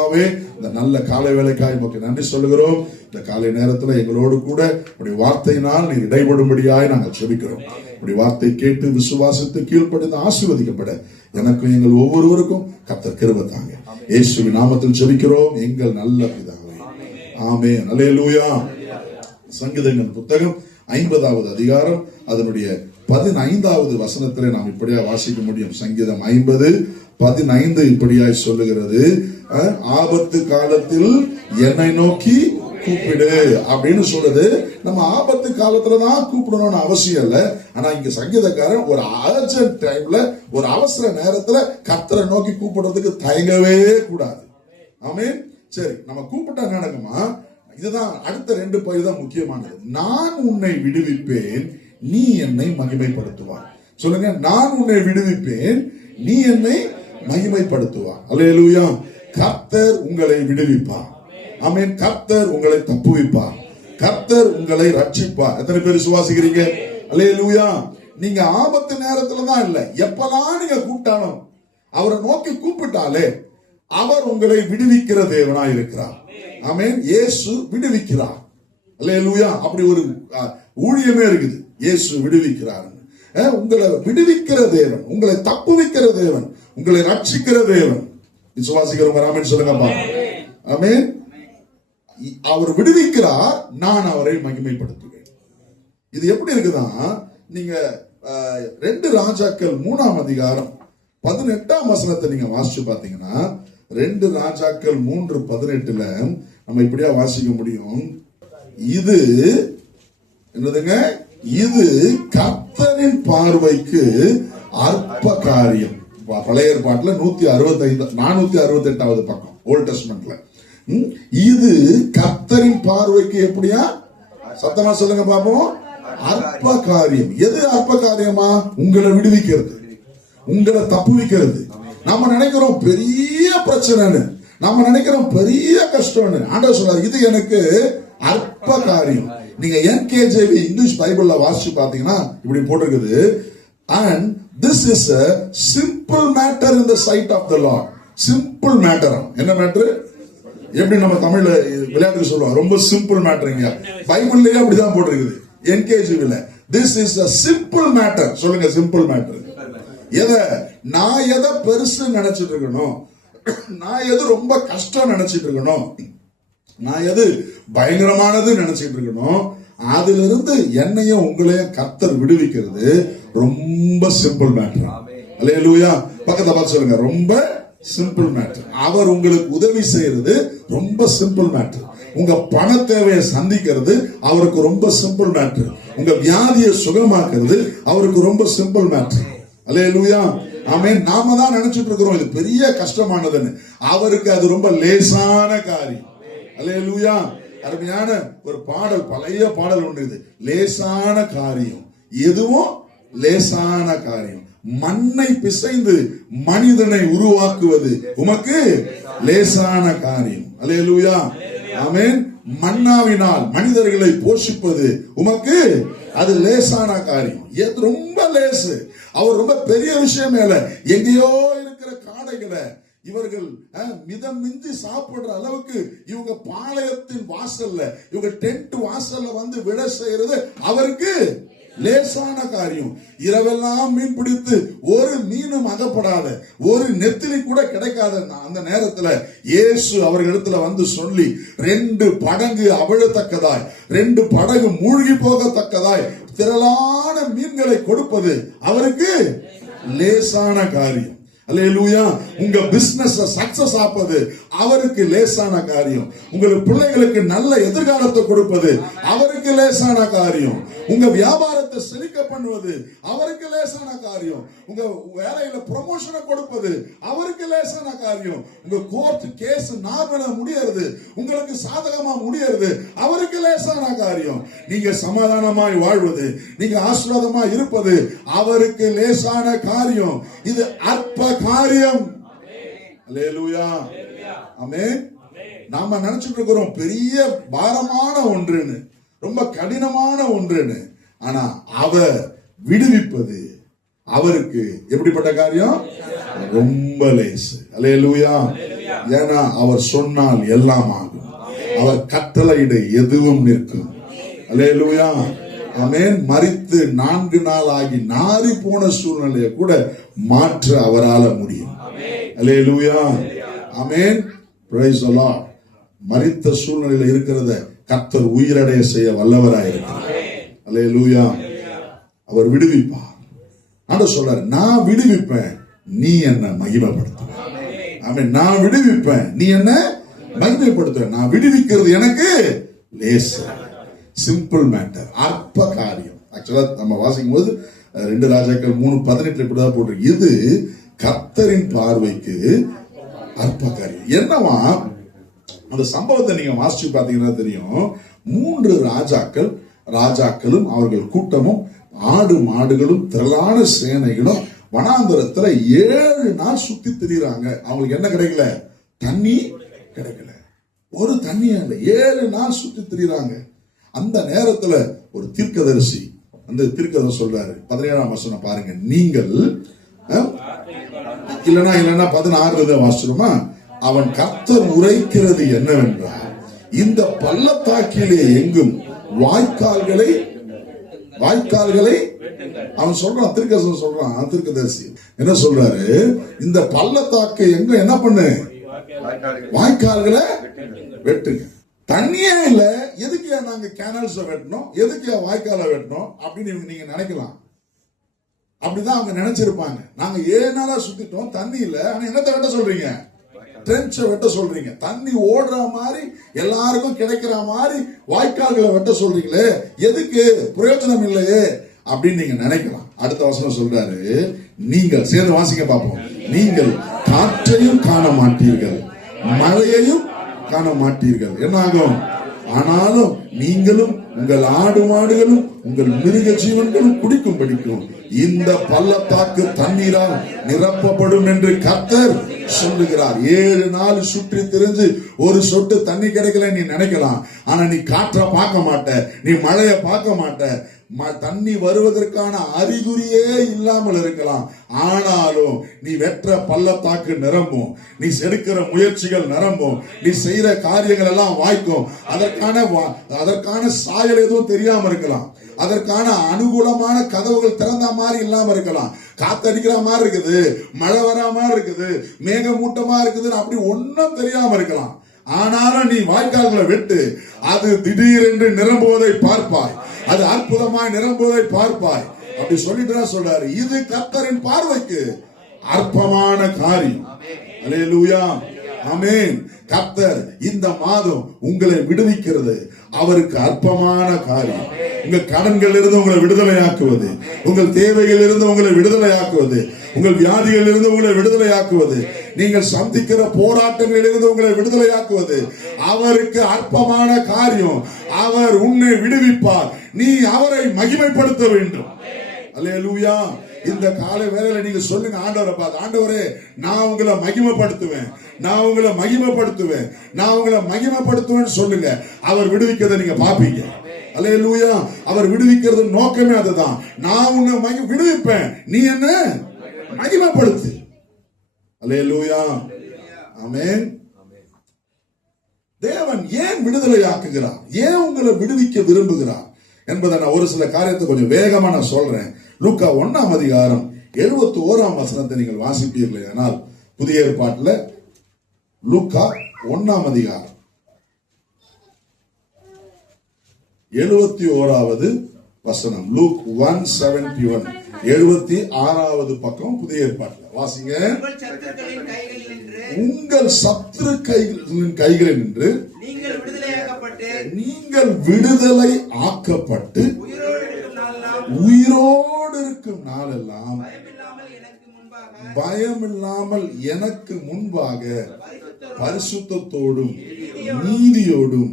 பிதாவே, இந்த நல்ல காலை வேளைக்காய் உமக்கு நன்றி சொல்லுகிறோம். இந்த காலை நேரத்தில் எங்களோடு கூட உடைய வார்த்தையினால் நீ இடைபடும்படியாய் நாங்கள் ஜெபிக்கிறோம். உடைய வார்த்தை கேட்டு விசுவாசித்து கீழ்ப்படிந்து ஆசீர்வதிக்கப்பட எனக்கும் எங்கள் ஒவ்வொருவருக்கும் கர்த்தர் கிருபை தாங்க. இயேசுவின் நாமத்தில் ஜெபிக்கிறோம் எங்கள் நல்ல பிதாவே, ஆமென். அல்லேலூயா. சங்கீதங்கள் புத்தகம் 50வது அதிகாரம் அதனுடைய 15வது வசனத்திலே நாம் இப்படியா வாசிக்க முடியும். சங்கீதம் 50:15 இப்படியாய் சொல்லுகிறது, ஆபத்து காலத்தில் என்னை நோக்கி கூப்பிடு அப்படின்னு சொல்றது. நம்ம ஆபத்து காலத்துலதான் கூப்பிடணும்னு அவசியம் இல்ல. ஆனா இங்க சங்கீதக்காரன் ஒரு அர்ஜென்ட் டைம்ல, ஒரு அவசர நேரத்துல கர்த்தரை நோக்கி கூப்பிடுறதுக்கு தயங்கவே கூடாது. ஆமென். சரி, நம்ம கூப்பிட்டா நடக்குமா? இதுதான் அடுத்த 2 பகுதி தான் முக்கியமானது. நான் உன்னை விடுவிப்பேன், நீ என்னை மகிமைப்படுத்துவாய். சொல்லுங்க, நான் உன்னை விடுவிப்பேன், நீ என்னை மகிமைப்படுத்துவாய். அல்லேலூயா. கர்த்தர் உங்களை விடுவிப்பார். ஆமென். கர்த்தர் உங்களை தப்புவிப்பார். கர்த்தர் உங்களை ரட்சிப்பார். எத்தனை பேர் விசுவாசிக்கிறீங்க? அல்லேலூயா. நீங்க ஆபத்து நேரத்துல தான் இல்ல, எப்பலாம் நீங்க கூப்பிட்டாலும் அவரை நோக்கி கூப்பிட்டாலே அவர் உங்களை விடுவிக்கிற தேவனாய் இருக்கிறார். ஆமென். இயேசு விடுவிக்கிறார். அல்லேலூயா. அப்படி ஒரு ஊழியமே இருக்குது, இயேசு விடுவிக்கிறார். உங்களை விடுவிக்கிற தேவன், உங்களை தப்புவிக்கிற தேவன், உங்களை ரட்சிக்கிற தேவன். விசுவாசிக்கிறவங்க ஆமென் சொல்லுங்கப்பா. ஆமென். அவர் விடுவிக்கிறார், நான் அவரை மகிமைப்படுத்துவேன். இது எப்படி இருக்குதான், நீங்க 2 ராஜாக்கள் 3ஆம் அதிகாரம் 18ஆம் வசனத்தை நீங்க வாசிச்சு பாத்தீங்கன்னா, 2 ராஜாக்கள் 3:18 நம்ம இப்படியா வாசிக்க முடியும். இது என்னதுங்க? இது கர்த்தரின் பார்வைக்கு அற்ப காரியம். பழைய ஏற்பாட்டுல 468வது பக்கம் ஓல்ட் டெஸ்ட்மென்ட்ல. இது கர்த்தரின் பார்வைக்கு எப்படியா? சத்தமா சொல்லுங்க பாப்போம். அற்ப காரியம். எது அற்ப காரியமா? உங்களை விடுவிக்கிறது, உங்களை தப்புவிக்கிறது. நாம நினைக்கிறோம் பெரிய பிரச்சனைன்னு, நாம நினைக்கிறோம் பெரிய கஷ்டம்னு. ஆண்டவர் சொல்றாரு, இது எனக்கு அற்ப காரியம். நீங்க NKJV இங்கிலீஷ் பைபிள்ல வாசிச்சு பாத்தீங்கன்னா இப்படி போட்டிருக்குது, and this is a simple matter in the sight of the Lord. Simple matter. என்ன மேட்டர்? எப்படி நம்ம தமிழ்ல விளையாட்டுக்கு சொல்லுவோம், ரொம்ப சிம்பிள் மேட்டருங்க. பைபிள்லயே அப்படிதான் போட்டிருக்குது NKJVல. this is a simple matter. சொல்லுங்க, சிம்பிள் மேட்டர். நான் எதை பெருசு நினைச்சிட்டு இருக்கணும், நான் எது ரொம்ப கஷ்டம் நினைச்சிட்டு இருக்கணும், நான் எது பயங்கரமானது நினைச்சிட்டு இருக்கணும், அதுல இருந்து என்னையும் உங்களையும் கர்த்தர் விடுவிக்கிறது ரொம்ப சிம்பிள் மேட்டர். அல்லேலூயா. பக்கத்தை பார்த்து சொல்லுங்க, ரொம்ப சிம்பிள் மேட்டர். அவர் உங்களுக்கு உதவி செய்யறது ரொம்ப சிம்பிள் மேட்டர். உங்க பண தேவையை சந்திக்கிறது அவருக்கு ரொம்ப சிம்பிள் மேட்டர். உங்க வியாதியை சுகமாக்குறது அவருக்கு ரொம்ப சிம்பிள் மேட்டர். அல்லேலூயா. ஆமென். நாம தான் நினைச்சிட்டு இருக்கிறோம் இது பெரிய கஷ்டமானதுன்னு. அவருக்கு அது ரொம்ப லேசான காரியம். அல்லேலூயா. அருமையான ஒரு பாடல், பழைய பாடல் ஒன்று இது, லேசான காரியம் எதுவும் லேசான காரியம். மண்ணை பிசைந்து மனிதனை உருவாக்குவது உமக்கு லேசான காரியம். அல்லேலூயா. ஆமென். மன்னாவினால் மனிதர்களை போஷிப்பது உமக்கு அது லேசான காரியம். எது ரொம்ப லேசு. அவர் ரொம்ப பெரிய விஷயம் இல்ல. எங்கேயோ இருக்கிற காடைகளை இவர்கள் மிதம் மிஞ்சி சாப்பிடுற அளவுக்கு இவங்க பாளையத்தின் வாசல்ல, இவங்க டென்ட் வாசல்ல வந்து விழ செய்யறது அவருக்கு லேசான காரியம். இரவெல்லாம் மீன் பிடித்து ஒரு மீனும் அகப்படாத, ஒரு நெத்திலி கூட கிடைக்காத அந்த நேரத்துல இயேசு அவர்களிடத்துல வந்து சொல்லி 2 படகு அவிழத்தக்கதாய், 2 படகு மூழ்கி போகத்தக்கதாய் திரளான மீன்களை கொடுப்பது அவருக்கு லேசான காரியம். அல்லேலூயா. உங்க பிசினஸ் சக்சஸ் ஆப்பது அவருக்கு லேசான காரியம். உங்களுக்கு பிள்ளைகளுக்கு நல்ல எதிர்காலத்தை கொடுப்பது அவருக்கு லேசான காரியம். உங்க வியாபாரத்தை செழிக்க பண்ணுவது அவருக்கு லேசான காரியம். உங்க வேலையில ப்ரமோஷனை கொடுப்பது அவருக்கு லேசான காரியம். உங்க கோர்ட் கேஸ் நார்மலா முடியறது, உங்களுக்கு சாதகமா முடியறது அவருக்கு லேசான காரியம். நீங்க சமாதானமாய் வாழ்வது, நீங்க ஆசீர்வாதமா இருப்பது அவருக்கு லேசான காரியம். இது அற்ப காரியம். அல்லேலூயா. ஆமென். நாம நினைச்சிட்டு இருக்கிறோம் பெரிய பாரமான ஒன்றுன்னு, ரொம்ப கடினமான ஒன்றுன்னு. ஆனா அவர் விடுவிப்பது அவருக்கு எப்படிப்பட்ட காரியம்? ரொம்ப லேசு. அல்லேலூயா. ஏன்னா அவர் சொன்னால் எல்லாம் ஆகும். அவர் கட்டளையிட எதுவும் நிற்கும். அல்லேலூயா. ஆமென். மரித்து 4 நாள் ஆகி நாறி போன சூழ்நிலையை கூட மாற்ற அவரால முடியும். அல்லேலூயா. ஆமென். Praise the Lord. மரித்த சூழ்நிலையில இருக்கிறத கர்த்தர் உயிரடைய செய்ய வல்லவராயிருக்கிறார். அல்லேலூயா. அவர் விடுவிப்பார். ஆண்டவர் சொல்றார், நான் விடுவிப்பேன், நீ என்ன மகிமைப்படுத்துவ. ஆமென். நான் விடுவிப்பேன், நீ என்ன மகிமைப்படுத்துவ. நான் விடுவிக்கிறது எனக்கு லேசு. சிம்பிள் மேட்டர், அற்ப காரியம். ஆக்சுவலா நம்ம வாசிக்கும் போது 2 ராஜாக்கள் 3:18 இப்படிதான் போட்டிருக்கு. இது கர்த்தரின் பார்வைக்கு அற்ப காரியம். என்னவா அந்த சம்பவத்தை நீங்க வாசிச்சு பாத்தீங்கன்னா தெரியும். 3 ராஜாக்களும் அவர்கள் கூட்டமும் ஆடு மாடுகளும் திரளான சேனைகளும் வனாந்தரத்துல 7 நாள் சுத்தி திரிறாங்க. அவங்களுக்கு என்ன கிடைக்கல? தண்ணி கிடைக்கல. ஒரு தண்ணி 7 நாள் சுத்தி திரிறாங்க. அந்த நேரத்துல ஒரு தீர்க்கதரிசி அந்த தீர்க்கதரிசி சொல்றாரு. 17ஆம் வசனம் பாருங்க. நீங்கள் இல்லனா 16 வாசிச்சோமா? அவன் கர்த்தர் உரைக்கிறது என்னவென்றால், இந்த பள்ளத்தாக்கிலே எங்கும் வாய்க்கால்களை அவன் சொல்றான். தீர்க்கதரிசி என்ன சொல்றாரு? இந்த பள்ளத்தாக்கை எங்க என்ன பண்ணு? வாய்க்கால்களை வெட்டுங்க. தண்ணியே இல்ல, எதுக்கு நாங்க கேனல்ஸ் வெட்டணும், எதுக்கு வாய்க்கால வெட்டணும் அப்படின்னு நீங்க நினைக்கலாம். அப்படிதான் அவங்க நினைச்சிருப்பாங்க. நாங்க 7 நாளா சுத்திட்டோம், தண்ணி இல்ல, ஆனா என்னத்தை வெட்ட சொல்றீங்க? ட்ரென்ச்ச வெட்ட சொல்றீங்க. தண்ணி ஓடுற மாதிரி எல்லாருக்கும் கிடைக்கிற மாதிரி வாய்க்கால்களை வெட்ட சொல்றீங்களே, எதுக்கு? பிரயோஜனம் இல்லையே அப்படின்னு நீங்க நினைக்கலாம். அடுத்த வசனம் சொல்றாரு, நீங்கள் சேர்ந்து வாசிக்க பார்ப்போம். நீங்கள் காற்றையும் காண மாட்டீர்கள், மழையையும் காண மாட்டீர்கள். என்ன ஆகும்? ஆனாலும் நீங்களும் உங்கள் ஆடு மாடுகளும் உங்கள் மிருக ஜீவன்களும் குடிக்கும் படிக்கும் இந்த பள்ளத்தாக்கு தண்ணீரால் நிரப்பப்படும் என்று கர்த்தர் சொல்லுகிறார். 7 நாள் சுற்றி திரிஞ்சு ஒரு சொட்டு தண்ணி கிடைக்கல நீ நினைக்கலாம். ஆனா நீ காற்ற பார்க்க மாட்ட, நீ மழைய பார்க்க மாட்ட, தண்ணி வருவதற்கான அறிகுறியே இல்லாமல் இருக்கலாம். ஆனாலும் நீ வெற்ற பள்ளத்தாக்கு நிரம்பும், நீ செடுக்கிற முயற்சிகள் நிரம்பும், நீ செய்யற காரியங்கள் எல்லாம் வாய்க்கும். அதற்கான சாயல் எதுவும் தெரியாம இருக்கலாம், அதற்கான அனுகூலமான கதவுகள் திறந்த மாதிரி இல்லாம இருக்கலாம், காத்தடிக்கிற மாதிரி இருக்குது, மழை வரா மாதிரி இருக்குது, மேகமூட்டமா இருக்குது, அப்படி ஒன்னும் தெரியாம இருக்கலாம். ஆனாலும் நீ வாய்க்கால்களை வெட்டு, அது திடீரென்று நிரம்புவதை பார்ப்பாய், அது அற்புதமாய் நிரம்புவதை பார்ப்பாய். அப்படி சொல்லிட்டு சொல்றாரு, இது கர்த்தரின் பார்வைக்கு அற்பமான காரியம். அல்லேலூயா. ஆமென். கர்த்தர் இந்த மாதம் உங்களை விடுவிக்கிறது அவருக்கு அற்பமான காரியம். உங்க கடன்கள் இருந்து உங்களை விடுதலையாக்குவது, உங்கள் தேவைகள் இருந்து உங்களை விடுதலையாக்குவது, உங்கள் வியாதிகள் இருந்து உங்களை விடுதலையாக்குவது, நீங்கள் சந்திக்கிற போராட்டங்களில் இருந்து உங்களை விடுதலையாக்குவது அவருக்கு அற்பமான காரியம். அவர் உன்னை விடுவிப்பார், நீ அவரை மகிமைப்படுத்த வேண்டும். அல்லேலூயா. இந்த காலை வேளையில நீங்க சொல்லுங்க, ஆண்டவரை பார்த்து, ஆண்டவரே நான் உங்களை மகிமைப்படுத்துவேன், நான் உங்களை மகிமைப்படுத்துவேன், நான் உங்களை மகிமைப்படுத்துவேன் சொல்லுங்க. அவர் விடுவிக்கிறதை நீங்க பாப்பீங்க. அல்லேலூயா. அவர் விடுவிக்கிறது நோக்கமே அதுதான். நான் உன்னை விடுவிப்பேன், நீ என்ன மகிமைப்படுத்து. அல்லேலூயா. ஆமென். தேவன் ஏன் விடுதலையாக்குகிறார், ஏன் உங்களை விடுவிக்க விரும்புகிறார் என்பதை நான் ஒரு சில காரியத்தை கொஞ்சம் வேகமா நான் சொல்றேன். லூக்கா 1ஆம் அதிகாரம் 71ஆம் வசனத்தை நீங்கள் வாசிப்பீர்கள். ஆனால் புதிய ஏற்பாட்டில் லூக்கா 1ஆம் அதிகாரம் 71வது வசனம். லூக் 1:71, 76வது பக்கம் புதிய ஏற்பாட்டில் வாசிங்க. உங்கள் சத்துருக்களின் கைகளில் நின்று நீங்கள் விடுதலை ஆக்கப்பட்டு உயிரோடு இருக்கும் நாளெல்லாம் பயமில்லாமல் எனக்கு முன்பாக பரிசுத்தத்தோடும் நீதியோடும்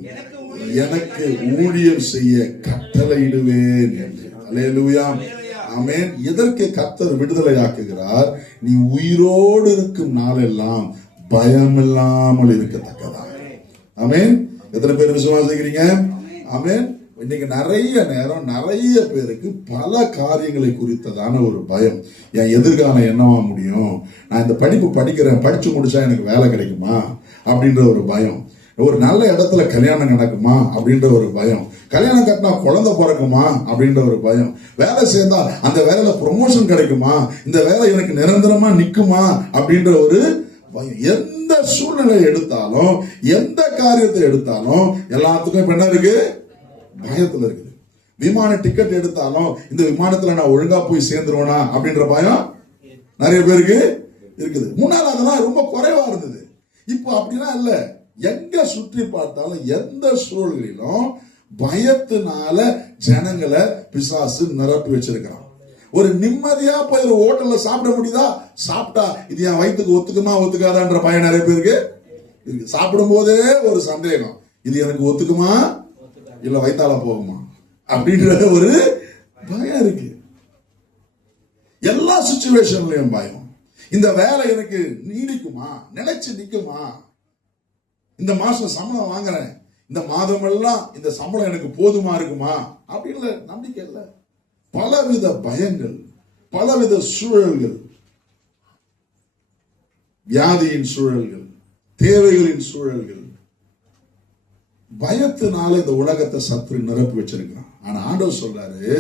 எனக்கு ஊழியம் செய்ய கட்டளையிடுவேன் என்று. அல்லேலூயா. ஆமென். எதற்கு கர்த்தர் விடுதலையாக்குகிறார்? நீ உயிரோடு இருக்கும் நாளெல்லாம் பயமில்லாமல் இருக்கத்தக்கதாக. ஆமென். எத்தனை பேர் விசுவாசிக்கிறீங்க? ஆமென். இன்னைக்கு நிறைய நேரம் நிறைய பேருக்கு பல காரியங்களை குறித்ததான ஒரு பயம். என் எதிர்காலம் என்னவா முடியும், நான் இந்த படிப்பு படிக்கிறேன், படிச்சு முடிச்சா எனக்கு வேலை கிடைக்குமா அப்படின்ற ஒரு பயம், ஒரு நல்ல இடத்துல கல்யாணம் நடக்குமா அப்படின்ற ஒரு பயம், கல்யாணம் கட்டினா குழந்தை பிறக்குமா அப்படின்ற ஒரு பயம், வேலை சேர்ந்தா அந்த வேலையில ப்ரொமோஷன் கிடைக்குமா, இந்த வேலை எனக்கு நிரந்தரமா நிக்குமா அப்படின்ற ஒரு பயம். எந்த சூழ்நிலை எடுத்தாலும் எந்த காரியத்தை எடுத்தாலும் எல்லாத்துக்கும் இப்ப என்ன இருக்கு, பயத்துல இருக்குது. விமான டிக்கெட் எடுத்தாலும் இந்த விமானத்துல நான் ஒழுங்கா போய் சேர்ந்துருவேனா அப்படின்ற பயம் நிறைய பேருக்கு இருக்குது. முன்னால அதெல்லாம் ரொம்ப குறைவா இருந்தது. இப்போ அப்படின்னா இல்ல. எங்க சுற்றி பார்த்தாலும் எந்த சூழலிலும் பயத்தினால ஜனங்களை பிசாசு நிரப்பி வச்சிருக்கிறான். ஒரு நிம்மதியா போய் ஒரு ஹோட்டல்ல சாப்பிட முடியுதா, சாப்பிட்டா இது என் வயிற்றுக்கு ஒத்துக்குமா ஒத்துக்காதான்ற பயம் நிறைய பேருக்கு இருக்கு. சாப்பிடும் போதே ஒரு சந்தேகம், இது எனக்கு ஒத்துக்குமா இல்ல வயித்தால போகுமா அப்படின்ற ஒரு பயம் இருக்கு. எல்லா சிச்சுவேஷன்லயும் பயம். இந்த வேலை எனக்கு நீடிக்குமா, நிலைச்சு நிக்குமா, இந்த மாசம் சம்பளம் வாங்குறேன், இந்த மாதம் எல்லாம் இந்த சம்பளம் எனக்கு போதுமா இருக்குமா அப்படின்னு நம்பிக்கை இல்லை. பலவித பயங்கள், பலவித சூழல்கள், வியாதியின் சூழல்கள், தேவைகளின் சூழல்கள், பயத்தினால இந்த உலகத்தை சற்று நிரப்பி வச்சிருக்கிறான். ஆனா ஆண்டவர் சொல்றாரு,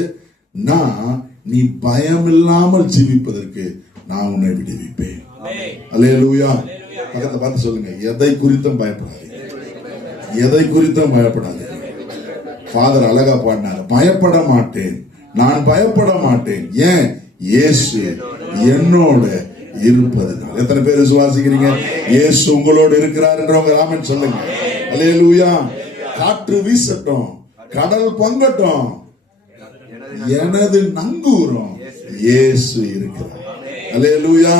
நான் நீ பயம் இல்லாமல் ஜீவிப்பதற்கு நான் உன்னை விடுவிப்பேன். அல்லேலூயா. பக்கத்தை பார்த்து சொல்லுங்க, எதை குறித்தும் பயப்படாதீங்க, எதை குறித்தும் பயப்படாதீங்க. ஃபாதர் அழகா பாடினார், பயப்பட மாட்டேன், நான் பயப்பட மாட்டேன், ஏன், இயேசு என்னோட இருப்பதுனால. எத்தனை பேர் விசுவாசிக்கிறீங்க இயேசு உங்களோடு இருக்கிறார் என்றவங்க ஆமென் சொல்லுங்க. அல்லேலூயா. காற்று வீசட்டும், கடல் பொங்கட்டும், எனது நங்கூரம் இயேசு இருக்கிறார். அல்லேலூயா.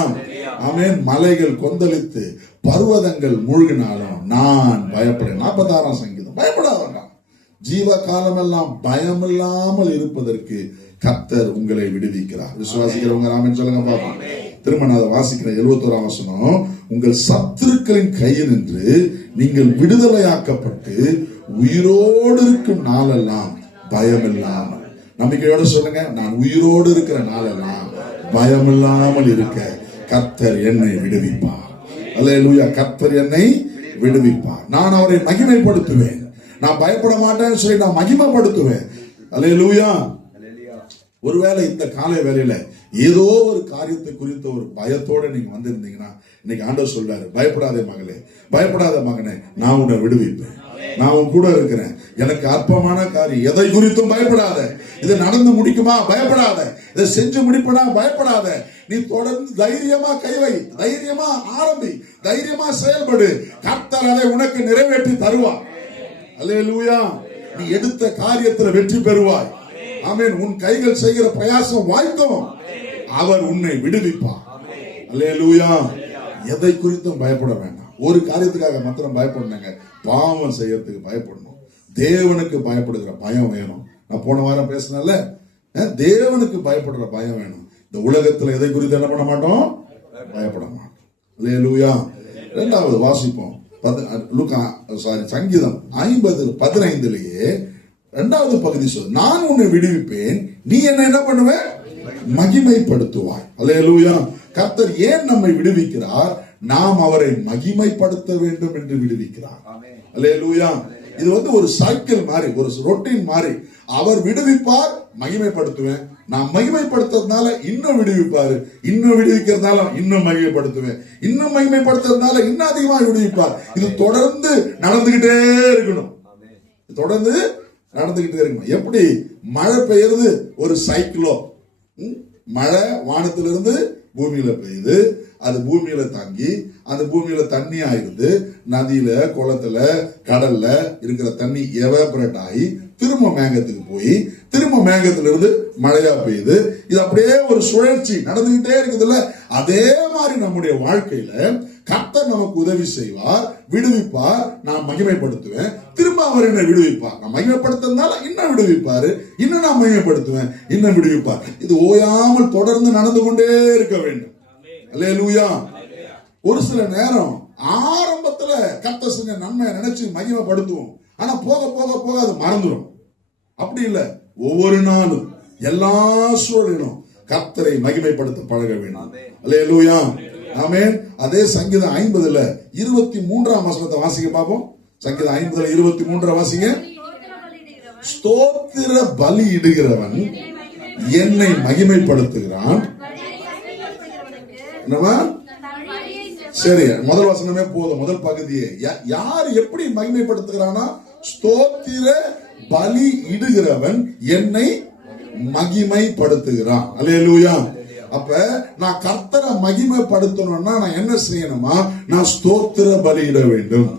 ஆமென். மலைகள் கொந்தளித்து பர்வதங்கள் மூழ்கினாலும் நான் பயப்படேன். 46ஆம் சங்கீதம். பயப்படாதீங்க. ஜீவ காலமெல்லாம் பயம் இல்லாமல் இருப்பதற்கு கர்த்தர் உங்களை விடுவிக்கிறார். விசுவாசிக்கிறவங்க ஆமென் சொல்லுங்க பாப்போம். திரும்ப நான் வாசிக்கிறேன். 71ஆம் வசனம், உங்கள் சத்துருக்களின் கையில் நின்று நீங்கள் விடுதலையாக்கப்பட்டு உயிரோடு இருக்கும் நாளெல்லாம் பயம் இல்லாமல். நம்பிக்கையோடு சொல்லுங்க, நான் உயிரோடு இருக்கிற நாளெல்லாம் பயம் இல்லாமல் இருக்க கர்த்தர் என்னை விடுவிப்பார். அல்லேலூயா. கர்த்தர் என்னை விடுவிப்பார். நான் அவரை மகிமைப்படுத்துவேன். நான் பயப்பட மாட்டேன்னு சொல்லி நான் மகிமைப்படுத்துவேன். அல்லேலூயா. ஒருவேளை இந்த காலை வேளையில ஏதோ ஒரு காரியத்தை குறித்த ஒரு பயத்தோட நீங்க வந்திருந்தீங்கன்னா, இன்னைக்கு ஆண்டவர் சொல்றாரு, பயப்படாதே மகளே, பயப்படாத மகனே, நான் உன்னை விடுவிப்பேன், நான் உன் கூட இருக்கிறேன். எனக்கு அற்பமான காரியம் எதை குறித்தும் பயப்படாத. இது நடந்து முடிக்குமா பயப்படாத, இதை செஞ்சு முடிப்பனா பயப்படாத. நீ தொடர்ந்து தைரியமா கைவை, தைரியமா ஆரம்பி, தைரியமா செயல்படு. கர்த்தர் அதை உனக்கு நிறைவேற்றி தருவார். அல்லேலூயா. நீ எடுத்த காரியத்தில் வெற்றி பெறுவாய். ஆமென். உன் கைகள் செய்கிற பிரயாசம் வாய்க்கும். அவர் உன்னை விடுவிப்பார். அல்லேலூயா. எதை குறித்தும் பயப்பட வேண்டாம். ஒரு காரியத்துக்காக மாத்திரம் பயப்படணுங்க, பாவம் செய்யறதுக்கு பயப்படணும். தேவனுக்கு பயப்படுகிற பயம் வேணும். நான் போன வாரம் பேசினேன்ல, தேவனுக்கு பயப்படுற பயம் வேணும். இந்த உலகத்துல எதை குறித்து என்ன பண்ண மாட்டோம், பயப்பட மாட்டோம். அல்லேலூயா. இரண்டாவது வாசிப்போம். சங்கீதம் 50:15 இரண்டாவது பகுதி சொல், நான் உன்னை விடுவிப்பேன், நீ என்ன பண்ணுவ, மகிமைப்படுத்துவாய். அல்லேலூயா. கர்த்தர் ஏன் நம்மை விடுவிக்கிறார், நாம் அவரை மகிமைப்படுத்த வேண்டும் என்று விடுவிக்கிறார். அல்லேலூயா. இது ஒரு சைக்கிள் மாதிரி, ஒரு ரொட்டீன் மாதிரி. அவர் விடுவிப்பார், மகிமைப்படுத்துவேன். நான் மகிமைப்படுத்துறதுனால இன்னும் விடுவிப்பாரு, இன்னும் விடுவிக்கிறதுனால இன்னும் மகிமைப்படுத்துவேன், இன்னும் மகிமைப்படுத்துறதுனால இன்னும் அதிகமாக விடுவிப்பார். இது தொடர்ந்து நடந்துகிட்டே இருக்கணும், தொடர்ந்து நடந்துகிட்டே இருக்கணும். எப்படி மழை பெய்யுறது ஒரு சைக்கிளோ, மழை வானத்திலிருந்து பூமியில பெய்யுது, அது பூமியில தங்கி அந்த பூமியில தண்ணி ஆயிடுது, நதியில குளத்துல கடல்ல இருக்கிற தண்ணி எவாபரேட் ஆகி திரும்ப மேகத்துக்கு போய் திரும்ப மேகத்திலிருந்து மழையா பெய்யுது. இது அப்படியே ஒரு சுழற்சி நடந்துகிட்டே இருக்குதுல்ல. அதே மாதிரி நம்முடைய வாழ்க்கையில கர்த்தர் நமக்கு உதவி செய்வார், விடுவிப்பார். நான் மகிமைப்படுத்துவேன், திரும்ப அவர் என்னை விடுவிப்பார். நான் மகிமைப்படுத்துறதுனால இன்னும் விடுவிப்பாரு, இன்னும் நான் மகிமைப்படுத்துவேன், இன்னும் விடுவிப்பார். இது ஓயாமல் தொடர்ந்து நடந்து கொண்டே இருக்க வேண்டும். அல்லேலூயா. ஒரு சில நேரம் ஆரம்பத்துல கர்த்தர் செஞ்ச நன்மை நினைச்சு மகிமைப்படுத்துவோம், ஆனா போக போக போக அது மறந்துடும். அப்படி இல்ல, ஒவ்வொரு நாளும் எல்லா சூழலிலும் கர்த்தரை மகிமைப்படுத்த பழக வேண்டும். அல்லேலூயா, ஆமென். அதே சங்கீதம் 50 23 வசனத்தை வாசிக்க பாப்போம். சங்கீதம் 50 23 வாசிங்க. ஸ்தோத்திர பலி இடுகிறவன் என்னை மகிமைப்படுத்துகிறான். சரி, முதல் வசனமே போதும், முதல் பகுதியே. யார் எப்படி மகிமைப்படுத்துகிறானா? ஸ்தோத்திர பலி இடுகிறவன் என்னை மகிமைப்படுத்துகிறான். அல்லேலூயா. அப்ப நான் கர்த்தரை மகிமைப்படுத்தணும்னா நான் என்ன செய்யணுமா? நான் ஸ்தோத்திர பலியிட வேண்டும்.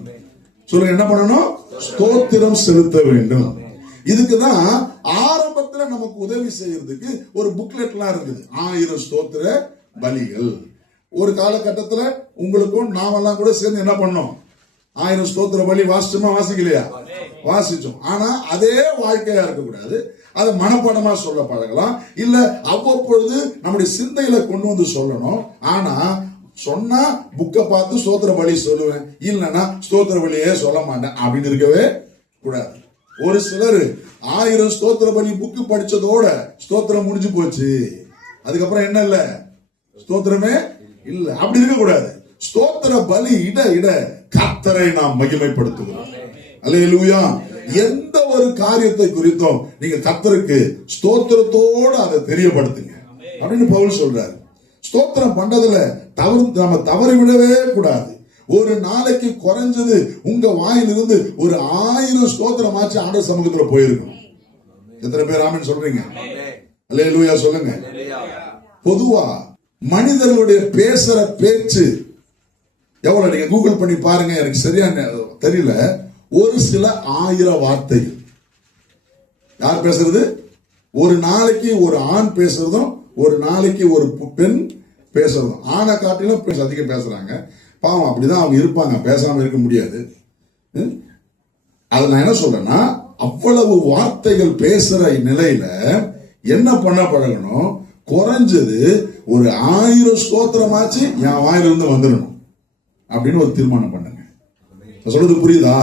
சொல்லுங்க, என்ன பண்ணணும்? ஸ்தோத்திரம் செலுத்த வேண்டும். இதுக்குதான் ஆரம்பத்துல நமக்கு உதவி செய்யறதுக்கு ஒரு புக்லெட்லாம் இருக்குது. 1000 ஸ்தோத்திர பலிகள். ஒரு காலகட்டத்துல உங்களுக்கும் நாமெல்லாம் கூட சேர்ந்து என்ன பண்ணோம்? 1000 ஸ்தோத்திர பலி வாசிச்சோமா? வாசிக்கலையா? வாசிச்சோம். ஆனா அதே வாழ்க்கையா இருக்கக்கூடாது. அதை மனப்பாடமா சொல்ல பழகலாம். இல்ல அவ்வப்பொழுது நம்முடைய சிந்தையில கொண்டு வந்து சொல்லணும். ஆனா சொன்னா புக்கை பார்த்து ஸ்தோத்திர பலி சொல்லுவேன், இல்லைன்னா ஸ்தோத்திர பலியே சொல்ல மாட்டேன் அப்படின்னு இருக்கவே கூடாது. ஒரு சிலர் 1000 ஸ்தோத்திர பலி புக்கு படிச்சதோட ஸ்தோத்திரம் முடிஞ்சு போச்சு, அதுக்கப்புறம் என்ன இல்ல, ஸ்தோத்திரமே இல்ல. அப்படி இருக்க கூடாது. ஸ்தோத்திர பலி இட இட கர்த்தரை நாம் மகிமைப்படுத்துகிறோம். அல்லேலூயா. எந்த ஒரு காரியத்தை குறித்தும் நீங்க கர்த்தருக்கு ஸ்தோத்திரத்தோடு அதை தெரியப்படுத்துங்க அப்படின்னு பவுல் சொல்றாரு. ஸ்தோத்திரம் பண்றதுல நம்ம தவறி விடவே கூடாது. ஒரு நாளைக்கு குறைஞ்சது உங்க வாயிலிருந்து ஒரு 1000 ஸ்தோத்திரமாச்சு ஆண்டவர் சமூகத்துல போயிருக்கும். எத்தனை பேர் ஆமென் சொல்றீங்க? அல்லேலூயா சொல்லுங்க. பொதுவா மனிதர்களுடைய பேசுற பேச்சு எவ்வளவு, நீங்க கூகுள் பண்ணி பாருங்க, எனக்கு சரியா தெரியல. ஒரு சில 1000 வார்த்தைகள் யார் பேசுறது? ஒரு நாளைக்கு ஒரு ஆண் பேசுறதும் ஒரு நாளைக்கு ஒரு பெண் பேசுறதும். ஆணை காட்டிலும் அதிகம் பேசுறாங்க. பாவம், அப்படிதான் அவங்க இருப்பாங்க, பேசாம இருக்க முடியாது. அதை நான் என்ன சொல்றேன்னா, அவ்வளவு வார்த்தைகள் பேசுற நிலையில என்ன பண்ண பழகணும்? குறைஞ்சது ஒரு 1000 ஸ்தோத்திரமாச்சு என் வாயிலிருந்து வந்துடணும் அப்படின்னு ஒரு தீர்மானம் பண்ணுங்க. சொல்றது புரியுதா?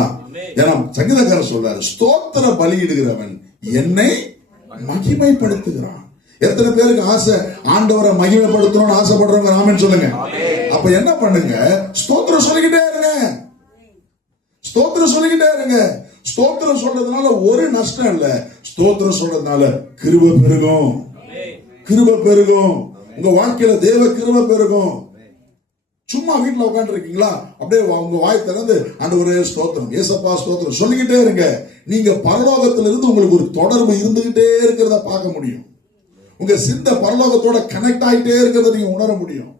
ஏன்னா சங்கீதக்காரர் சொல்றாரு, ஸ்தோத்திர பலியிடுகிறவன் என்னை மகிமைப்படுத்துகிறான். எத்தனை பேருக்கு ஆசை ஆண்டவரை மகிமைப்படுத்தணும்னு ஆசைப்படுறவங்க ஆமென் சொல்லுங்க. அப்ப என்ன பண்ணுங்க? ஸ்தோத்திரம் சொல்லிக்கிட்டே இருங்க. ஸ்தோத்திரம் சொல்லிக்கிட்டே இருங்க. ஸ்தோத்திரம் சொல்றதுனால ஒரு நஷ்டம் இல்ல. ஸ்தோத்திரம் சொல்றதுனால கிருபை பெருகும். கிருபை பெருகும். உங்க வாழ்க்கையில தேவ கிருபை பெருகும். சும்மா வீட்டுல உட்காந்து இருக்கீங்களா? அப்படியே உங்க வாய் திறந்து ஆண்டவரே ஸ்தோத்திரம், ஏசப்பா ஸ்தோத்திரம் சொல்லிக்கிட்டே இருங்க. நீங்க பரலோகத்துல இருந்து உங்களுக்கு ஒரு தொடர்பு இருந்துகிட்டே இருக்கிறத பார்க்க முடியும். உங்க சிந்தை பரலோகத்தோட கனெக்ட் ஆகிட்டே இருக்கிறத நீங்க உணர முடியும்.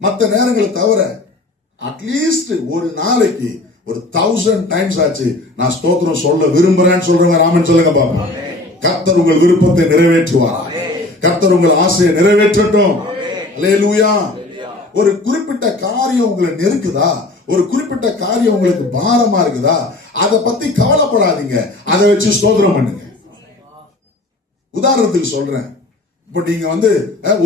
மற்ற நேரங்களை தவிர அட்லீஸ்ட் ஒரு நாளைக்கு ஒரு 1000 டைம்ஸ் ஆச்சு நான் ஸ்தோத்திரம் சொல்ல விரும்புறேன்னு சொல்றவங்க ஆமென் சொல்லுங்க பாப்பா. கர்த்தர் உங்கள் விருப்பத்தை நிறைவேற்றுவார். கர்த்தர் உங்கள் ஆசையை நிறைவேற்றட்டும். அல்லேலூயா. ஒரு குறிப்பிட்ட காரியம் உங்களை நெருக்குதா, ஒரு குறிப்பிட்ட காரியம் உங்களுக்கு பாரமா இருக்குதா, அதை பத்தி கவலைப்படாதீங்க, அதை வச்சு ஸ்தோத்திரம் பண்ணுங்க. உதாரணத்துக்கு சொல்றேன், இப்ப நீங்க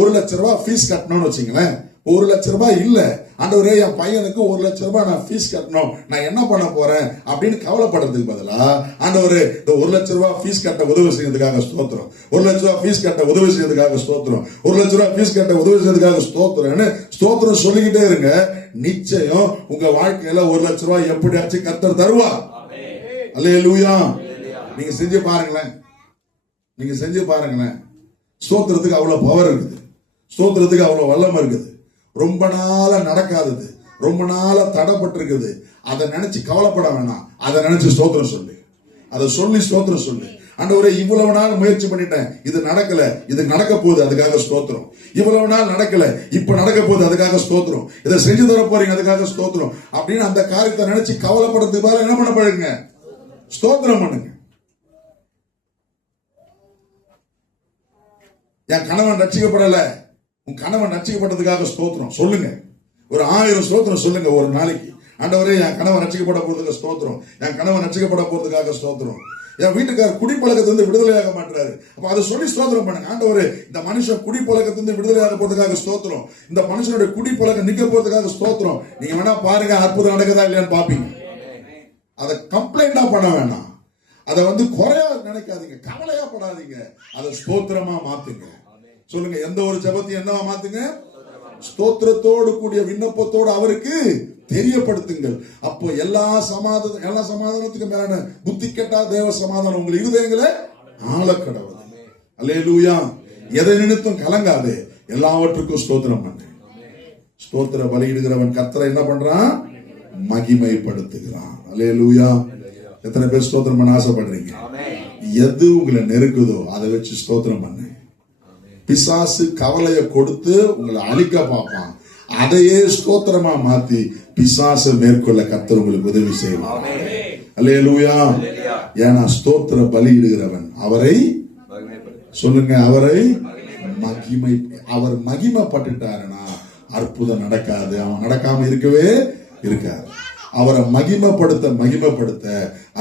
1 லட்சம் ரூபாய் ஃபீஸ் கட்டணும்னு வச்சுங்களேன். 1 லட்சம் ரூபாய் இல்ல, ஆண்டவரே என் பையனுக்கு 1 லட்சம் ரூபாய் நான் ஃபீஸ் கட்டணும், நான் என்ன பண்ண போறேன் அப்படின்னு கவலைப்படுறதுக்கு பதிலா, ஆண்டவரே இந்த 1 லட்சம் ரூபாய் ஃபீஸ் கட்ட உதவி செய்யறதுக்காக ஸ்தோத்திரம், 1 லட்சம் ரூபாய் ஃபீஸ் கட்ட உதவி செய்யறதுக்காக ஸ்தோத்திரம், 1 லட்சம் ரூபாய் ஃபீஸ் கட்ட உதவி செய்யறதுக்காக ஸ்தோத்திரம்னு ஸ்தோத்திரம் சொல்லிக்கிட்டே இருங்க. நிச்சயம் உங்க வாழ்க்கையில 1 லட்சம் ரூபாய் எப்படியாச்சும் கர்த்தர் தருவார். அல்லேலூயா. நீங்க செஞ்சு பாருங்களேன். நீங்க செஞ்சு பாருங்களேன். ஸ்தோத்திரத்துக்கு அவ்வளவு பவர் இருக்குது. ஸ்தோத்திரத்துக்கு அவ்வளவு வல்லமை இருக்குது. ரொம்ப நாளா நடக்காதது, ரொம்ப நாளா தடைப்பட்டு இருக்குது, அதை நினைச்சு கவலைப்பட வேணாம். அதை நினைச்சு ஸ்தோத்திரம் சொல்லு. அதை சொல்லி ஸ்தோத்திரம் சொல்லு. ஆண்டவரே இவ்வளவு நாள் முயற்சி பண்ணிட்டேன், இது நடக்கல, இது நடக்க போகுது, அதுக்காக ஸ்தோத்திரம். இவ்வளவு நாள் நடக்கல, இப்ப நடக்க போகுது, அதுக்காக ஸ்தோத்திரம். இதை செஞ்சு தர போறீங்க, அதுக்காக ஸ்தோத்திரம் அப்படின்னு அந்த காரியத்தை நினைச்சு கவலைப்படுறதுக்கு பாரு என்ன பண்ண பழகுங்க? ஸ்தோத்திரம் பண்ணுங்க. என் கணவன் ரட்சிக்கப்படல, உன் கணவன் ரட்சிக்கப்பட்டதுக்காக ஸ்தோத்திரம் சொல்லுங்க. ஒரு 1000 ஸ்தோத்திரம் சொல்லுங்க ஒரு நாளைக்கு. ஆண்டவரே என் கணவன் ரட்சிக்கப்பட போறதுக்கு ஸ்தோத்திரம், என் கணவன் ரட்சிக்கப்பட போறதுக்காக ஸ்தோத்திரம். என் வீட்டுக்காரர் குடிப்பழக்கத்திலிருந்து விடுதலையாக மாட்டாரு, அப்ப அதை சொல்லி ஸ்தோத்திரம் பண்ணுங்க. ஆண்டவரே இந்த மனுஷன் குடிப்பழக்கத்திலிருந்து விடுதலையாக போறதுக்காக ஸ்தோத்திரம், இந்த மனுஷனுடைய குடிப்பழக்கம் நிக்க போறதுக்காக ஸ்தோத்திரம். நீங்க வேணா பாருங்க, அற்புதம் நடக்குதா இல்லையான்னு பாப்பீங்க. அதை கம்ப்ளைண்டா பண்ண வேண்டாம், அதை குறையா நினைக்காதீங்க, கவலையா படாதீங்க, அதை ஸ்தோத்திரமா மாத்துங்க. சொல்லுங்க, எந்த ஒரு ஜெபத்தையும் என்னவா மாத்துங்க? ஸ்தோத்திரத்தோடு கூடிய விண்ணப்பத்தோடு அவருக்கு தெரியப்படுத்துங்கள். அப்போ எல்லா சமாதானத்துக்கு மேலான புத்தி கெட்டா தேவ சமாதானம் உங்கள் இருதயங்களே ஆளக்கடவுது. அல்லேலூயா. எதை நினைத்தும் கலங்காது, எல்லாவற்றுக்கும் ஸ்தோத்திரம் பண்ணு. ஸ்தோத்திர பலியிடுகிறவன் கர்த்தரை என்ன பண்றான்? மகிமைப்படுத்துகிறான். அல்லேலூயா. எத்தனை பேர் ஸ்தோத்திரம் பண்ண ஆசைப்படுறீங்க? எது உங்களை நெருக்குதோ அதை வச்சு ஸ்தோத்திரம் பண்ணு. பிசாசு கவலையை கொடுத்து உங்களை அழிக்க பார்ப்பான், அதையே ஸ்தோத்திரமா மாத்தி பிசாசு மேற்கொள்ள கர்த்தர் உங்களுக்கு உதவி செய்வார். அல்லேலூயா. ஏன்னா ஸ்தோத்திர பலியிடுகிறவன் அவரை சொல்லுங்க, அவரை அவர் மகிமைப்பட்டுட்டாருன்னா அற்புதம் நடக்காது, அவன் நடக்காம இருக்கவே இருக்காது. அவரை மகிமைப்படுத்த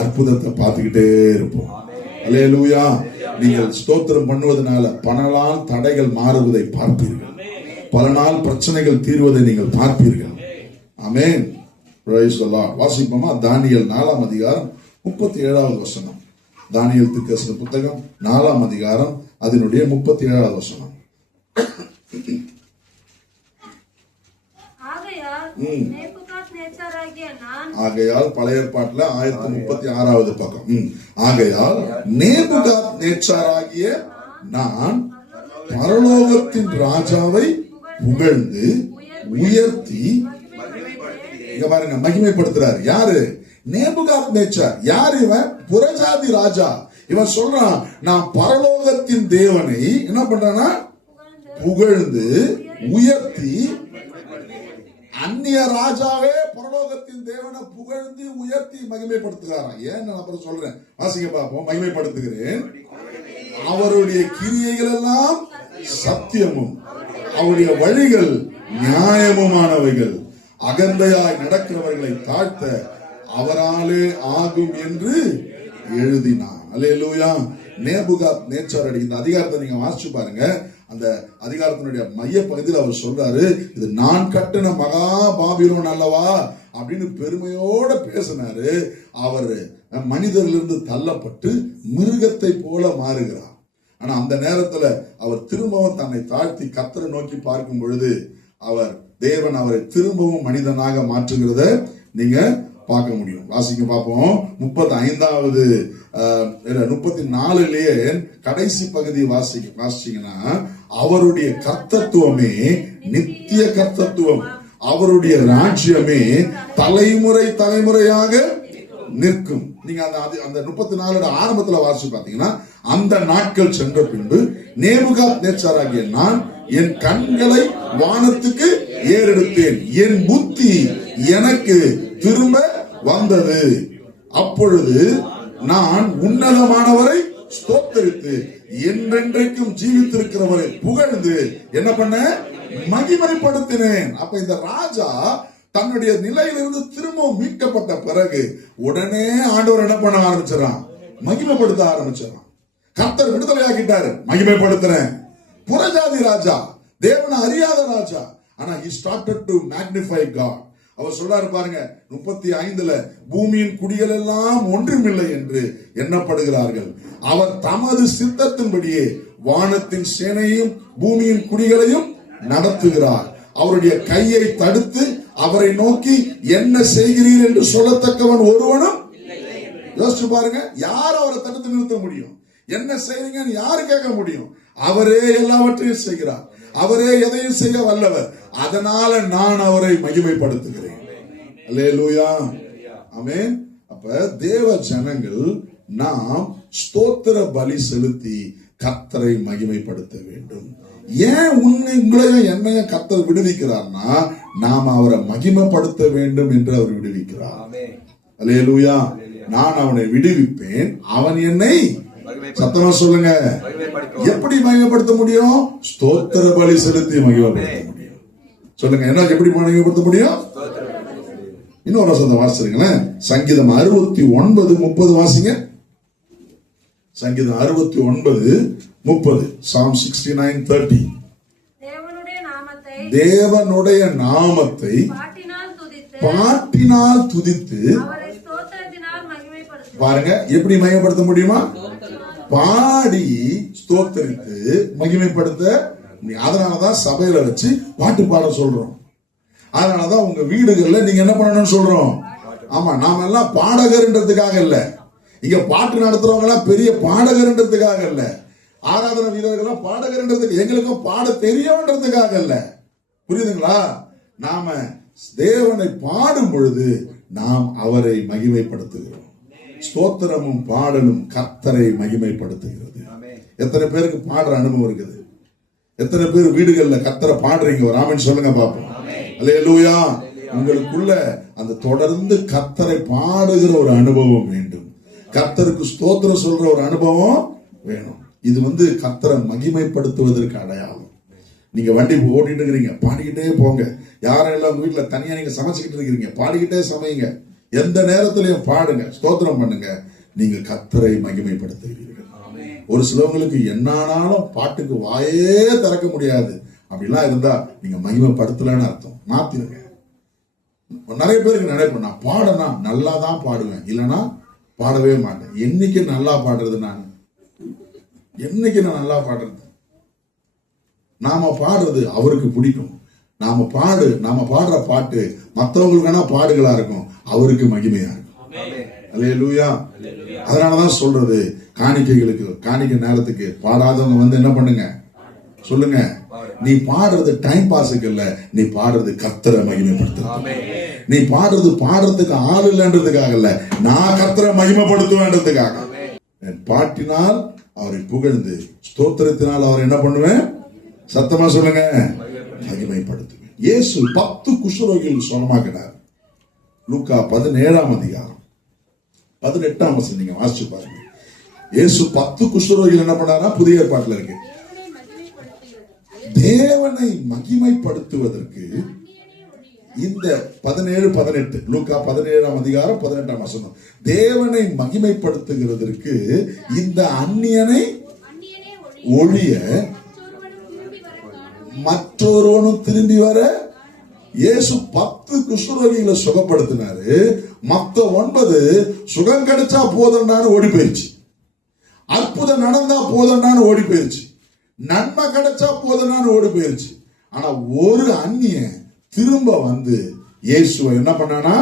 அற்புதத்தை பார்த்துக்கிட்டே இருப்போம். அல்லேலூயா. நீங்கள் ஸ்தோத்திரம் பண்ணுவதனால பல நாள் தடைகள் மாறுவதை பார்ப்பீர்கள், பல நாள் பிரச்சனைகள் தீர்வதை நீங்கள் பார்ப்பீர்கள். ஆமென். Praise the Lord. வாசிப்போமா? தானியேல் 4ஆம் அதிகாரம் 37வது வசனம். தானியேல் தீர்க்கதரிசன புத்தகம் 4ஆம் அதிகாரம் அதனுடைய 37வது வசனம். ஆகையால் பழைய ஏற்பாட்டுல 1036வது பக்கம். ஆகையால் நேபுகாத்நேச்சாராகிய நான் பரலோகத்தின் ராஜாவை புகழ்ந்து உயர்த்தி, இங்க பாருங்க, மகிமைப்படுத்துறாரு. யாரு? நேபுகாத்நேச்சார். யார் இவன்? புறஜாதி ராஜா. இவன் சொல்றான், நான் பரலோகத்தின் தேவனை என்ன பண்றானா? புகழ்ந்து உயர்த்தி. அந்நிய ராஜாவே பரலோகத்தின் தேவனை புகழ்ந்து உயர்த்தி மகிமைப்படுத்துகிறாராம். ஏன் நான் அப்புறம் சொல்றேன், வாசிங்க பார்ப்போம். மகிமைப்படுத்துகிறேன், அவருடைய கிரியைகள் எல்லாம் சத்தியமும் அவருடைய வழிகள் நியாயமுமானவைகள், அகந்தையாய் நடக்கிறவர்களை தாழ்த்த அவராலே ஆகும் என்று எழுதினான். அல்லேலூயா. நேபுகாத்நேச்சார். இந்த அதிகாரத்தை நீங்க வாசிச்சு பாருங்க. அந்த அதிகாரத்தினுடைய மைய பகுதியில் அவர் சொல்றாரு, இது நான் கட்டின மகா பாபிலோன் அல்லவா அப்படின்னு பெருமையோட பேசினாரு. அவர் மனிதரிலிருந்து தள்ளப்பட்டு மிருகத்தை போல மாறுகிறார். ஆனா அந்த நேரத்துல அவர் திரும்பவும் தன்னை தாழ்த்தி கர்த்தரை நோக்கி பார்க்கும் பொழுது தேவன் அவரை திரும்பவும் மனிதனாக மாற்றுகிறத நீங்க பார்க்க முடியும். வாசிக்க பார்ப்போம். 35வது 34லேயே கடைசி பகுதி வாசிச்சீங்கன்னா, அவருடைய கர்த்தத்துவமே நித்திய கர்த்தத்துவம், அவருடைய ராஜ்யமே தலைமுறையாக நிற்கும். நீங்க அந்த 34 ஆரம்பத்துல வாசிச்சு பாத்தீங்கன்னா, அந்த நாட்கள் சென்ற பின்பு நேபுகாத்நேச்சாராகிய நான் என் கண்களை வானத்துக்கு ஏறெடுத்தேன், என் புத்தி எனக்கு திரும்ப வந்தது. அப்பொழுது நான் உன்னதமானவரை ஸ்தோத்தரித்து என்றென்றைக்கும் ஜீவித்திருக்கிறவரை புகழ்ந்து என்ன பண்ண? மகிமைப்படுத்தினேன். அப்ப இந்த ராஜா தன்னுடைய நிலையிலிருந்து திரும்பவும் மீட்கப்பட்ட பிறகு உடனே ஆண்டவர் என்ன பண்ண ஆரம்பிச்சான்? மகிமைப்படுத்த ஆரம்பிச்சான். கர்த்தர் விடுதலையாக்கிட்டாரு, மகிமைப்படுத்துறேன். புறஜாதி ராஜா, தேவனை அறியாத ராஜா, ஆனா he started to magnify God. அவர் சொல்றாரு பாருங்க 35ல, பூமியின் குடிகள் எல்லாம் ஒன்றுமில்லை என்று எண்ணப்படுகிறார்கள், அவர் தமது சித்தத்தின்படியே வானத்தின் சேனையும் பூமியின் குடிகளையும் நடத்துகிறார். அவருடைய கையை தடுத்து அவரை நோக்கி என்ன செய்கிறீர் என்று சொல்லத்தக்கவன் ஒருவனும். யோசிச்சு பாருங்க, யார் அவரை தடுத்து நிறுத்த முடியும்? என்ன செய்றீங்கன்னு யாரு கேட்க முடியும்? அவரே எல்லாவற்றையும் செய்கிறார், அவரே எதையும் செய்ய வல்லவர். அதனால நான் அவரை மகிமைப்படுத்துகிறேன். அல்லேலூயா. ஆமென். அப்ப தேவ ஜனங்கள் நாம் ஸ்தோத்திர பலி செலுத்தி கர்த்தரை மகிமைப்படுத்த வேண்டும். ஏன் உங்களையும் என்னையும் கர்த்தர் விடுவிக்கிறார்னா, நாம அவரை மகிமைப்படுத்த வேண்டும் என்று அவர் விடுவிக்கிறார். அல்லேலூயா. நான் அவனை விடுவிப்பேன், அவன் என்னை, சத்தமா சொல்லுங்க, எப்படி மகிமைப்படுத்த முடியும்? ஸ்தோத்திர பலி செலுத்தி மகிமைப்படுத்த முடியும். சொல்லுங்க, என்ன எப்படி மகிமைப்படுத்த முடியும்? இன்னொரு வசனத்தை வாசிக்கிறீங்களேன். சங்கீதம் 69:30 வாசிங்க. சங்கீதம் 69:30. Psalm 69:30. தேவனுடைய நாமத்தை பாட்டினால் துதித்து பாருங்க, எப்படி மகிமைப்படுத்த முடியுமா? பாடி ஸ்தோத்தரித்து மகிமைப்படுத்த. அதனாலதான் சபையில வச்சு பாட்டு பாட சொல்றோம். அதனாலதான் உங்க வீடுகள்ல நீங்க என்ன பண்ணணும்னு சொல்றோம். ஆமா, நாம எல்லாம் பாடகர்ன்றதுக்காக இல்ல, இங்க பாட்டு நடத்துறவங்க எல்லாம் பெரிய பாடகர்ன்றதுக்காக இல்ல, ஆராதனை வீரர்கள் பாடகர்ன்றதுக்கு, எங்களுக்கும் பாட தெரியும்ன்றதுக்காக இல்ல. புரியுதுங்களா? நாம தேவனை பாடும் பொழுது நாம் அவரை மகிமைப்படுத்துகிறோம். ஸ்தோத்திரமும் பாடலும் கர்த்தரை மகிமைப்படுத்துகிறது. எத்தனை பேருக்கு பாடுற அனுபவம் இருக்குது? எத்தனை பேர் வீடுகள்ல கர்த்தரை பாடுறீங்க? ஒரு ஆமென் சொல்லுங்க பாப்போம். அல்லேலூயா. உங்களுக்குள்ள அந்த தொடர்ந்து கர்த்தரை பாடுகிற ஒரு அனுபவம் வேண்டும். கர்த்தருக்கு ஸ்தோத்திரம் சொல்ற ஒரு அனுபவம் வேணும். இது கர்த்தரை மகிமைப்படுத்துவதற்கு அடையாளம். நீங்க வண்டி ஓட்டிட்டு இருக்கிறீங்க, பாடிக்கிட்டே போங்க. யாரும் எல்லாம் உங்க வீட்டுல தனியா நீங்க சமைச்சுக்கிட்டு இருக்கிறீங்க, பாடிக்கிட்டே சமைங்க. எந்த நேரத்திலையும் பாடுங்க, ஸ்தோத்திரம் பண்ணுங்க. நீங்க கர்த்தரை மகிமைப்படுத்துகிறீர்கள். ஒரு சிலவங்களுக்கு என்னானாலும் பாட்டுக்கு வாயே திறக்க முடியாது. அப்படிலாம் இருந்தா நீங்க மகிமைப்படுத்தலன்னு அர்த்தம். மாத்திருங்க. நிறைய பேருக்கு நினைப்பேன், நான் பாடனா நல்லா தான் பாடுவேன், இல்லைன்னா பாடவே மாட்டேன். என்னைக்கு நல்லா பாடுறது? நான் என்னைக்கு நான் நல்லா பாடுறது? நாம பாடுறது அவருக்கு பிடிக்கும். நாம பாடுற பாட்டு மற்றவங்களுக்கான பாடுகளா இருக்கும், அவருக்கு மகிமையா இருக்கும். அல்லேலூயா. அதனாலதான் சொல்றது, காணிக்கைகளுக்கு காணிக்கை நேரத்துக்கு பாடாதவங்க என்ன பண்ணுங்க சொல்லுங்க. நீ பாடுறது டைம் பாஸுக்கு இல்ல, நீ பாடுறது கர்த்தரை மகிமைப்படுத்து. நீ பாடுறதுக்கு ஆள் இல்லைன்றதுக்காக இல்ல, நான் கர்த்தரை மகிமைப்படுத்துவேன்றதுக்காக. பாட்டினால் அவரை புகழ்ந்து ஸ்தோத்திரத்தினால் அவர் என்ன பண்ணுவேன்? சத்தமா சொல்லுங்க, மகிமைப்படுத்துவேன். இயேசு 10 குஷ்டரோகிகள் சுகமாக்கினார். லூக்கா 17ஆம் அதிகாரம் 18ஆம் வசனம் நீங்க வாசிச்சு பாருங்க. இயேசு 10 குஷ்டரோகிகள் என்ன பண்ணாரா? புதிய ஏற்பாட்டுல இருக்கு. தேவனை மகிமைப்படுத்துவதற்கு இந்த 17-18 லூக்கா 17ஆம் அதிகாரம் 18ஆம் வசனம். தேவனை மகிமைப்படுத்துகிறதற்கு இந்த அந்நியனை ஒழிய மற்றொருவனும் திரும்பி வர. இயேசு 10 குஷ்டரோகிகளை சுகப்படுத்தினாரு. மத்த 9 சுகம் கிடைச்சா போதண்டான்னு ஓடி போயிருச்சு. அற்புதம் நடந்தா போதண்டான்னு ஓடி போயிருச்சு. நன்மை கிடைச்சா போதண்டான்னு ஓடி போயிருச்சு. ஆனா ஒரு அந்நியன் திரும்ப வந்து இயேசுவை என்ன பண்ணானா?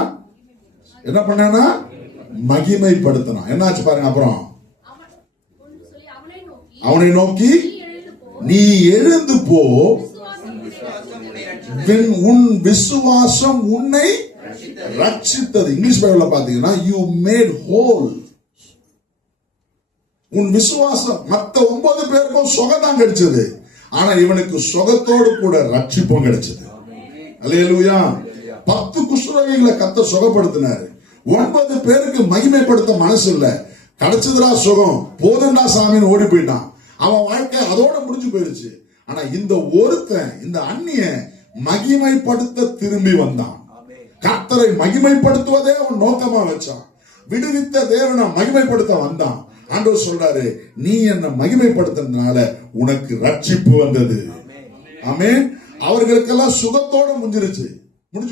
மகிமைப்படுத்தினான். என்னாச்சு பாருங்க. அப்புறம் அவனை நோக்கி, நீ எழுந்து போ, உன் விசுவாசம் உன்னை ரட்சித்தது. இங்கிலீஷ் பைபிள்ல பாத்தீங்கன்னா you made whole. உன் விசுவாசம். மத்த 9 பேருக்கும் சுகம் தான் கிடைச்சது, ஆனா இவனுக்கு சுகத்தோடு கூட ரட்சிப்பும் கிடைச்சது. அல்லேலூயா. 10 குஷ்டரோகிகளை கர்த்தர் சுகப்படுத்தினாரு. 9 பேருக்கு மகிமைப்படுத்த மனசு இல்ல. கிடைச்சதுடா சுகம், போதண்டா சாமின்னு ஓடி போயிட்டான். அவன் வாழ்க்கை அதோட முடிஞ்சு போயிருச்சு. ஆனா இந்த ஒருத்தன், இந்த அந்நியன் மகிமைப்படுத்த திரும்பி வந்தான். கர்த்தரை மகிமைப்படுத்துவதே அவன் நோக்கமா வச்சான். விடுவித்த தேவனை மகிமைப்படுத்த வந்தான். ஆண்டவர் சொல்றாரு, நீ என்ன மகிமைப்படுத்தினால உனக்கு ரட்சிப்பு வந்தது. ஆமென். அவர்களுக்கெல்லாம் சுகத்தோட முடிஞ்சு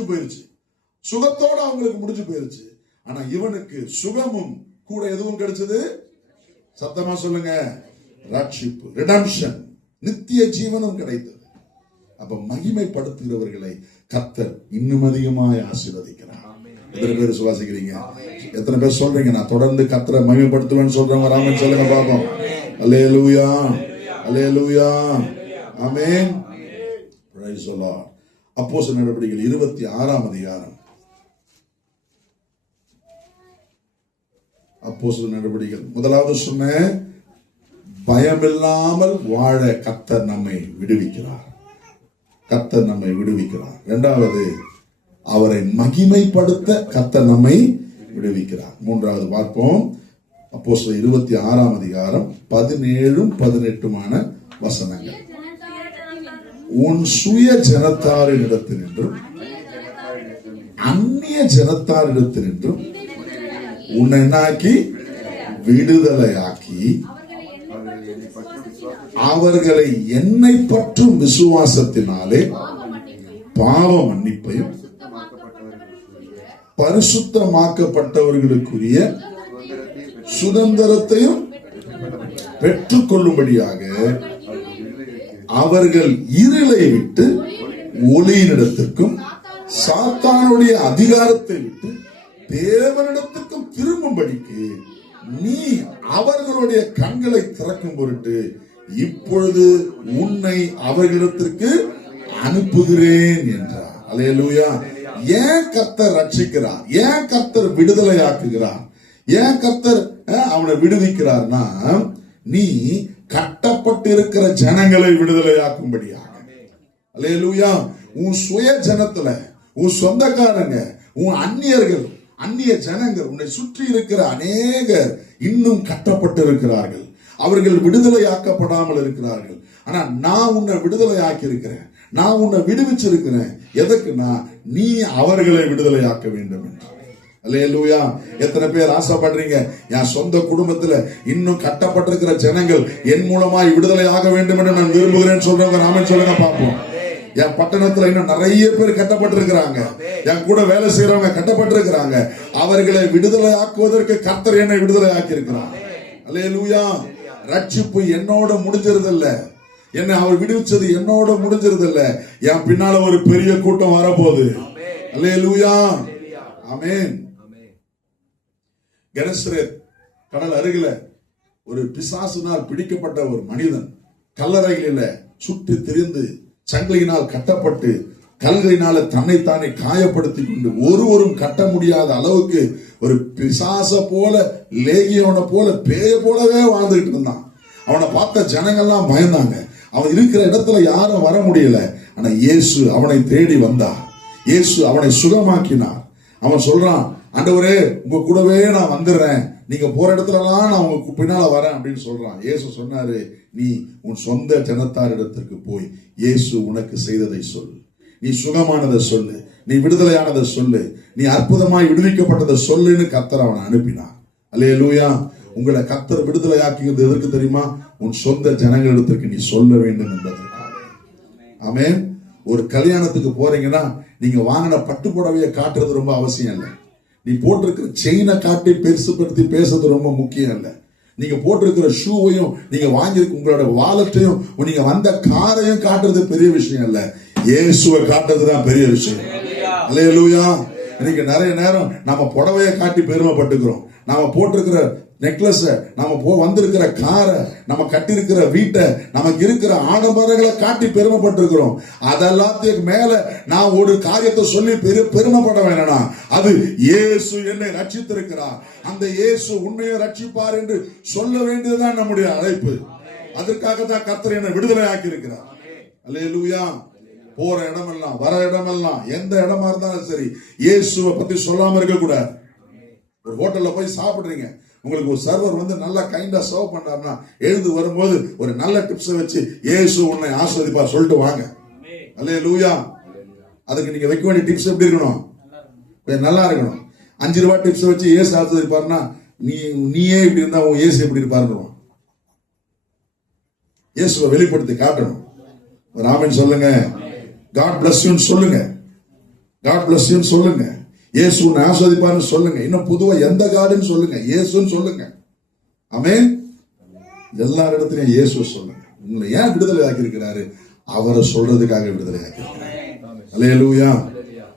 போயிருச்சு. சுகத்தோட அவங்களுக்கு முடிஞ்சு போயிருச்சு. ஆனா இவனுக்கு சுகமும் கூட எதுவும் கிடைச்சது? சத்தமா சொல்லுங்க, ரட்சிப்பு, ரிடம்ஷன், நித்திய ஜீவனும் கிடைத்தது. அப்ப மகிமைப்படுத்துகிறவர்களை கர்த்தர் இன்னும் அதிகமாய் ஆசீர்வதிக்கிறார். எத்தனை பேர் சுவாசிக்கிறீங்க? எத்தனை பேர் சொல்றீங்க, நான் தொடர்ந்து கர்த்தரை மகிமைப்படுத்துவேன்னு சொல்றவங்க ராமன் சொல்லுங்க பாப்போம். அல்லேலூயா, அல்லேலூயா, ஆமென். Praise the Lord. அப்போஸ்தலர் நடவடிக்கைகள் 26ஆம் அதிகாரம். அப்போஸ்தலர் நடவடிக்கைகள் முதலாவது சொன்ன, பயமில்லாமல் வாழ கர்த்தர் நம்மை விடுவிக்கிறார். கர்த்தர் நம்மை விடுவிக்கிறார். இரண்டாவது, அவரை மகிமைப்படுத்த கர்த்தர் நம்மை விடுவிக்கிறார். மூன்றாவது பார்ப்போம். அப்போஸ்தலர் 26ஆம் அதிகாரம் 17-18 வசனங்கள். உன் சுய ஜனத்தாரிடத்தினின்றும் அந்நிய ஜனத்தாரிடத்தினின்றும் உன்னை என்னாக்கி விடுதலையாக்கி அவர்களை என்னை பற்றும் விசுவாசத்தினாலே பாவ மன்னிப்பையும் பரிசுத்தமாக்கப்பட்டவர்களுக்குரிய சுதந்திரத்தையும் பெற்றுக் கொள்ளும்படியாக அவர்கள் இருளை விட்டு ஒளியினிடத்திற்கும் சாத்தானுடைய அதிகாரத்தை விட்டு தேவனிடத்திற்கும் திரும்பும்படிக்கு நீ அவர்களுடைய கண்களை திறக்கும் பொருட்டு இப்பொழுது உன்னை அவர்களிடத்திற்கு அனுப்புகிறேன் என்றார். அல்லேலூயா. ஏன் கர்த்தர் ரட்சிக்கிறார்? ஏன் கர்த்தர் விடுதலையாக்குகிறார்? ஏன் கர்த்தர் அவனை விடுவிக்கிறார்னா, நீ கட்டப்பட்டிருக்கிற ஜனங்களை விடுதலையாக்கும்படியாக. அல்லேலூயா. உன் சுய ஜனத்துல, உன் சொந்தக்காரங்க, உன் அந்நியர்கள், அந்நிய ஜனங்கள், உன்னை சுற்றி இருக்கிற அநேகர் இன்னும் கட்டப்பட்டிருக்கிறார்கள். அவர்கள் விடுதலையாக்கப்படாமல் இருக்கிறார்கள். ஆனா நான் உன்னை விடுதலையாக்கி இருக்கிறேன், நான் உன்னை விடுவிச்சிருக்கிறேன். எதற்குனா நீ அவர்களை விடுதலையாக்க வேண்டும் என்று. அல்லேலூயா. எத்தனை பேர் ஆசைப்படுறீங்க, என் சொந்த குடும்பத்துல இன்னும் கட்டப்பட்டிருக்கிற ஜனங்கள் என் மூலமாய் விடுதலையாக வேண்டும் என்று நான் விரும்புகிறேன் சொல்றவங்க ராமன் சொல்லுங்க பார்ப்போம். என் பட்டணத்துல இன்னும் நிறைய பேர் கட்டப்பட்டிருக்கிறாங்க, என் கூட வேலை செய்யறவங்க கட்டப்பட்டிருக்கிறாங்க. அவர்களை விடுதலை ஆக்குவதற்கு கர்த்தர் என்னை விடுதலை ஆக்கி இருக்கிறார். அல்லேலூயா. ரட்சிப்பு என்னோட முடிஞ்சிருதில்ல, என்னை அவர் விடுவிச்சது என்னோட முடிஞ்சிருதில்ல. என் பின்னால ஒரு பெரிய கூட்டம் வரப்போகுது. அல்லேலூயா. ஆமென். கெனசரேத் கடல் அருகில ஒரு பிசாசினால் பிடிக்கப்பட்ட ஒரு மனிதன் கல்லறைகளில சுற்றி திரிந்து சங்கிலியினால் கட்டப்பட்டு கல்களினால தன்னைத்தானே காயப்படுத்தி கொண்டு ஒருவரும் கட்ட முடியாத அளவுக்கு ஒரு பிசாச போல, லேகியோனை போல, பேய போலவே வாழ்ந்துகிட்டு இருந்தான். அவனை பார்த்த ஜனங்கள்லாம் பயந்தாங்க. அவன் இருக்கிற இடத்துல யாரும் வர முடியல. ஆனா இயேசு அவனை தேடி வந்தார். இயேசு அவனை சுகமாக்கினார். அவன் சொல்றான், ஆண்டவரே உங்க கூடவே நான் வந்துடுறேன், நீங்க போற இடத்துலலாம் நான் உங்க பின்னால வரேன் அப்படின்னு சொல்றான். இயேசு சொன்னாரு, நீ உன் சொந்த ஜனத்தார் இடத்திற்கு போய் இயேசு உனக்கு செய்ததை சொல்லு, நீ சுகமானதை சொல்லு, நீ விடுதலையானதை சொல்லு, நீ அற்புதமாய் விடுவிக்கப்பட்டதை சொல்லுன்னு கர்த்தர் அவனை அனுப்பினார். அல்லேலூயா. உங்களை கர்த்தர் விடுதலையாக்குகிறது எதற்கு தெரியுமா? உன் சொந்த ஜனங்களிடத்திற்கு நீ சொல்ல வேண்டும் என்பதற்காக. ஆமென். ஒரு கல்யாணத்துக்கு போறீங்கன்னா நீங்க வாங்கின பட்டு புடவையை காட்டுறது ரொம்ப அவசியம் இல்லை. நீ போட்டிருக்கிற செயினை காட்டி பெருசுபடுத்தி பேசுறது ரொம்ப முக்கியம் இல்லை. நீங்க போட்டிருக்கிற ஷூவையும், நீங்க வாங்கியிருக்க உங்களோட வாலெட்டையும், நீங்க வந்த காரையும் காட்டுறது பெரிய விஷயம் இல்ல. இயேசுவை காட்டுறதுதான் பெரிய விஷயம். அல்லேலூயா. இன்னைக்கு நிறைய நேரம் நம்ம புடவையை காட்டி பெருமைப்பட்டுக்கிறோம். நாம போட்டிருக்கிற நெக்லஸ், நம்ம வந்திருக்கிற காரை, நம்ம கட்டிருக்கிற வீட்டை, நமக்கு இருக்கிற ஆடம்பரங்களை காட்டி பெருமைப்பட்டிருக்கிறோம். அதெல்லாத்துக்கு மேல நான் ஒரு காரியத்தை சொல்லி பெருமைப்பட வேணாம். அது இயேசு என்னை ரட்சித்திருக்கிறார், அந்த இயேசு உண்மையை ரட்சிப்பார் என்று சொல்ல வேண்டியதுதான் நம்முடைய அழைப்பு. அதற்காக தான் கர்த்தர் என்னை விடுதலை ஆக்கி இருக்கிறார். அல்லேலூயா. போற இடமெல்லாம், வர இடமெல்லாம், எந்த இடமா இருந்தாலும் சரி, இயேசுவை பத்தி சொல்லாம இருக்க கூடாது. ஒரு ஹோட்டல்ல போய் சாப்பிடுறீங்க, உங்களுக்கு ஒரு சர்வர் வந்து நல்லா கைண்டா சர்வ் பண்றாருன்னா எழுந்து வரும்போது ஒரு நல்ல டிப்ஸ் வச்சு இயேசு உன்னை ஆசீர்வதிப்பார் சொல்லிட்டு வாங்க. அல்லேலூயா. அதுக்கு நீங்க வைக்க வேண்டிய டிப்ஸ் எப்படி இருக்கணும்? நல்லா இருக்கணும். 5 ரூபாய் டிப்ஸ் வச்சு இயேசு ஆசீர்வதிப்பாருன்னா நீயே இப்படி இருந்தா உன் இயேசு எப்படி இருப்பாருன்னு இயேசுவை வெளிப்படுத்தி காட்டணும். ராமன் சொல்லுங்க, காட் பிளஸ் யூ சொல்லுங்க, காட் பிளஸ் யூ சொல்லுங்க, இயேசு உன்னை ஆசீர்வதிப்பார்னு சொல்லுங்க. இன்னும் பொதுவா எந்த காடுன்னு சொல்லுங்க, இயேசுன்னு சொல்லுங்க. ஆமென். எல்லா இடத்துலயும் இயேசு சொல்லுங்க. உங்களை ஏன் விடுதலை ஆக்கி இருக்கிறாரு? அவரை சொல்றதுக்காக விடுதலை ஆக்கி இருக்கிறார். அல்லேலூயா.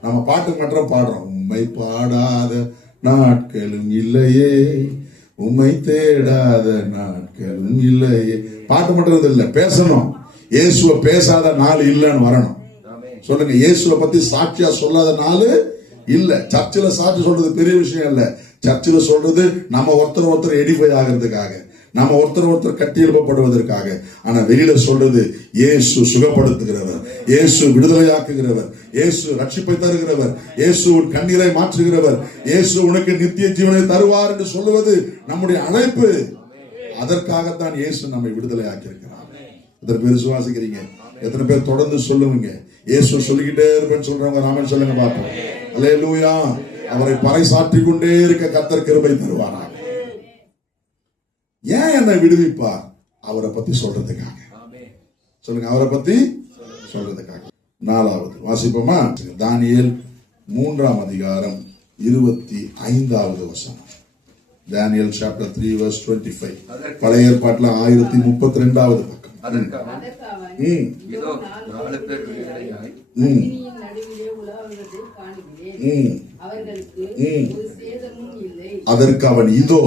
நம்ம பாட்டு மட்டும் பாடுறோம், உம்மை பாடாத நாட்களும் இல்லையே, உம்மை தேடாத நாட்களும் இல்லையே. பாட்டு மட்டும் இல்ல, பேசணும். இயேசுவை பேசாத நாள் இல்லைன்னு வரணும். சொல்லுங்க, இயேசுவை பத்தி சாட்சியா சொல்லாத நாள் இல்ல. சர்ச்சில் சாட்சி சொல்றது பெரிய விஷயம் இல்ல. சர்ச்சில் சொல்றது நம்ம ஒருத்தர் எடிஃபை ஆகிறதுக்காக, நம்ம ஒருத்தர் கட்டி எழுப்பப்படுவதற்காக. ஆனா வெளியில சொல்றது இயேசு சுகப்படுத்துகிறவர், இயேசு விடுதலையாக்குகிறவர், இயேசு ரட்சிப்பை தருகிறவர், இயேசு கண்ணீரை மாற்றுகிறவர், இயேசு உனக்கு நித்திய ஜீவனை தருவார் என்று சொல்லுவது நம்முடைய அழைப்பு. அதற்காகத்தான் இயேசு நம்மை விடுதலை ஆக்கியிருக்கிறார். எத்தனை பேர் விசுவாசிக்கிறீங்க? எத்தனை பேர் தொடர்ந்து சொல்லுவீங்க? இயேசு சொல்லிக்கிட்டே இருப்பேன்னு சொல்றவங்க ராமன் சொல்லுங்க பார்ப்போம். அல்லேலூயா. அவரை பறைசாற்றிக் கொண்டே இருக்க கர்த்தர் கிருபை தருவாராக. ஏன் என்னை விடுவிப்பார்? அவரை பத்தி சொல்றதுக்காக. சொல்லுங்க, அவரை பத்தி சொல்றதுக்காக. 4வது வாசிப்போமா? தானியேல் 3ஆம் அதிகாரம் 25வது வசனம். Daniel chapter 3 verse 25. பழைய ஏற்பாட்டுல 1032வது பக்கம். அதற்கு அவன் இதோ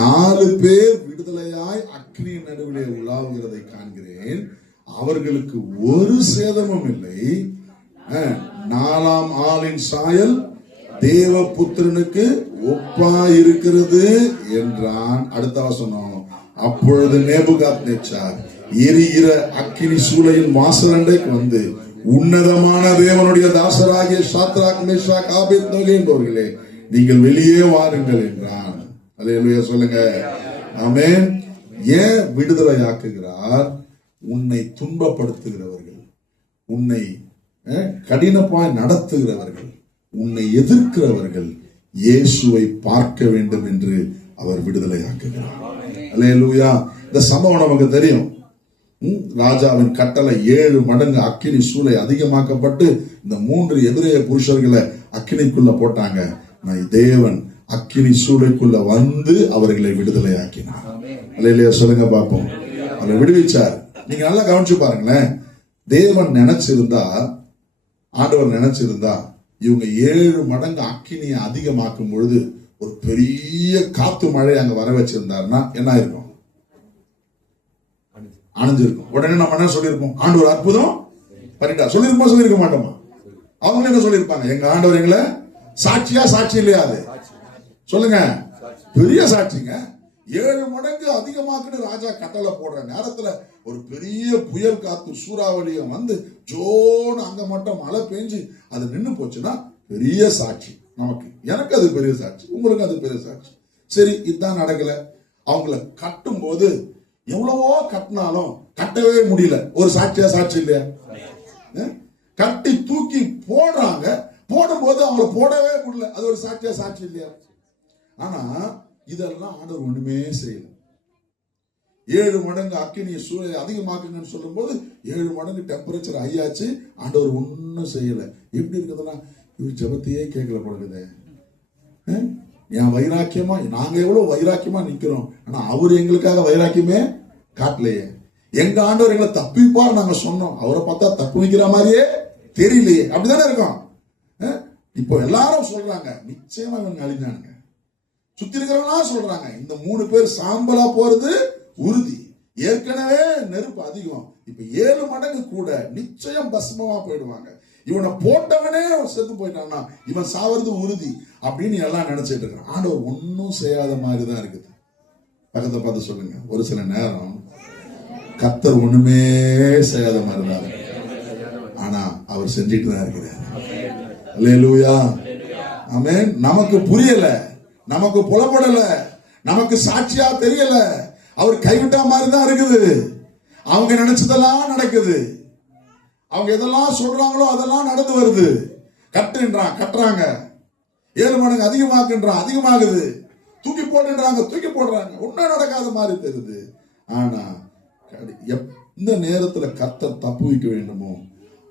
4 பேர் விடுதலையாய் அக்கினியின் நடுவிலே உலாவுகிறதை காண்கிறேன், அவர்களுக்கு ஒரு சேதமும் இல்லை, 4ஆம் ஆளின் சாயல் தேவபுத்திரனுக்கு ஒப்பா இருக்கிறது என்றான். அடுத்த வசனம், அப்பொழுது நேபுகாத்நேச்சார் எரிகிற அக்கினி சூளையின் வாசலண்டைக்கு வந்து, உன்னதமான தேவனுடைய தாசராகிய சாத்ராக் மேஷாக் ஆபேத்நேகோ என்பவர்களே, நீங்கள் வெளியே வாருங்கள் என்றான். அல்லேலூயா சொல்லுங்க. ஆமென். ஏன் விடுதலையாக்குகிறார்? உன்னை துன்பப்படுத்துகிறவர்கள், உன்னை கடினமாய் நடத்துகிறவர்கள், உன்னை எதிர்க்கிறவர்கள் இயேசுவை பார்க்க வேண்டும் என்று அவர் விடுதலையாக்குகிறார். அல்லேலூயா. இந்த சம்பவம் நமக்கு தெரியும். ராஜாவின் கட்டளை 7 மடங்கு அக்கினி சூளை அதிகமாக்கப்பட்டு இந்த 3 எதிரிய புருஷர்களை அக்கினிக்குள்ள போட்டாங்க. தேவன் அக்கினி சூளைக்குள்ள வந்து அவர்களை விடுதலை ஆக்கினார். அல்லேலூயா சொல்லுங்க பாப்போம். அவரை விடுவிச்சார். நீங்க நல்லா கவனிச்சு பாருங்களேன். தேவன் நினைச்சிருந்தா, ஆண்டவர் நினைச்சிருந்தா, இவங்க 7 மடங்கு அக்கினியை அதிகமாக்கும் பொழுது ஒரு பெரிய காத்து மழை அங்க வர வச்சிருந்தாருன்னா என்ன இருக்கும்? அணைஞ்சிருக்கும். உடனே நம்ம என்ன சொல்லியிருப்போம்? ஆண்டவர் அற்புதம் பண்ணிட்டா சொல்லிருப்போம், சொல்லிருக்க மாட்டோமா? அவங்க என்ன சொல்லியிருப்பாங்க? எங்க ஆண்டவர் எங்களை சாட்சியா, சாட்சி இல்லையா? அது சொல்லுங்க. பெரிய சாட்சிங்க. 7 மடங்கு அதிகமாக்குன்னு ராஜா கட்டளை போடுற நேரத்துல ஒரு பெரிய புயல் காத்து சூறாவளியும் வந்து ஜோன்னு அங்க மட்டும் மழை பெஞ்சு அது நின்னு போச்சுன்னா பெரிய சாட்சி நமக்கு. எனக்கு அது பெரிய சாட்சி, உங்களுக்கு அது பெரிய சாட்சி. சரி, இதுதான் நடக்கல. அவங்கள கட்டும் போது எவ்வளவோ கட்டினாலும் கட்டவே முடியல. ஒரு சாட்சியா, சாட்சி இல்லையா? கட்டி தூக்கி போடுறாங்க, போடும்போது அவங்கள போடவே முடியல. அது ஒரு சாட்சியா, சாட்சி இல்லையா? ஆனா இதெல்லாம் ஆண்டவர் ஒண்ணுமே செய்யல. 7 மடங்கு அக்கினியை சூழலை அதிகமாக்குங்கன்னு சொல்லும் போது 7 மடங்கு டெம்பரேச்சர் ஐயாச்சு. ஆண்டவர் ஒன்னும் செய்யல. எப்படி இருக்குதுன்னா, இவர் ஜபத்தையே கேட்கல போடுறது. என் வைராக்கியமா, நாங்க எவ்வளவு வைராக்கியமா நிக்கிறோம், ஆனா அவரு எங்களுக்காக வைராக்கியமே காட்டலையே. எங்க ஆண்டவர் எங்களை தப்பிப்பார் நாங்க சொன்னோம், அவரை பார்த்தா தப்பு வைக்கிற மாதிரியே தெரியலையே. அப்படிதானே இருக்கும். இப்போ எல்லாரும் சொல்றாங்க நிச்சயமா இவங்க அழிஞ்சானுங்க. சுத்தி இருக்கிறவங்களா சொல்றாங்க இந்த 3 பேர் சாம்பலா போறது உறுதி. ஏற்கனவே நெருப்பு அதிகம், இப்ப 7 மடங்கு கூட நிச்சயம் பஸ்மமா போயிடுவாங்க. இவனை போட்டவனே செத்து போயிட்டான்னா இவன் சாவது உறுதி அப்படின்னு எல்லாம் நினைச்சிட்டு இருக்கான். ஆண்டவர் ஒன்னும் செய்யாத மாதிரிதான் இருக்குது. பக்கத்தை பார்த்து சொல்லுங்க, ஒரு சில நேரம் கர்த்தர் ஒண்ணுமே செய்யாத மாதிரிதான் இருக்கு, ஆனா அவர் செஞ்சிட்டு தான் இருக்கிறார். அல்லேலூயா. ஆமென். நமக்கு புரியல, நமக்கு புலப்படல, நமக்கு சாட்சியா தெரியல. அவர் கைவிட்ட மாதிரி தான் இருக்குது. அவங்க நினைச்சதெல்லாம் நடக்குது. அவங்க எதெல்லாம் சொல்றாங்களோ அதெல்லாம் நடந்து வருது. கட்டுன்றான், கட்டுறாங்க. 7 மடங்கு அதிகமாக்குன்றான், அதிகமாகுது. தூக்கி போடுன்றாங்க, தூக்கி போடுறாங்க. ஒன்னும் நடக்காத மாதிரி தெரியுது. ஆனா எந்த நேரத்துல கர்த்தர் தப்பு வைக்க வேண்டுமோ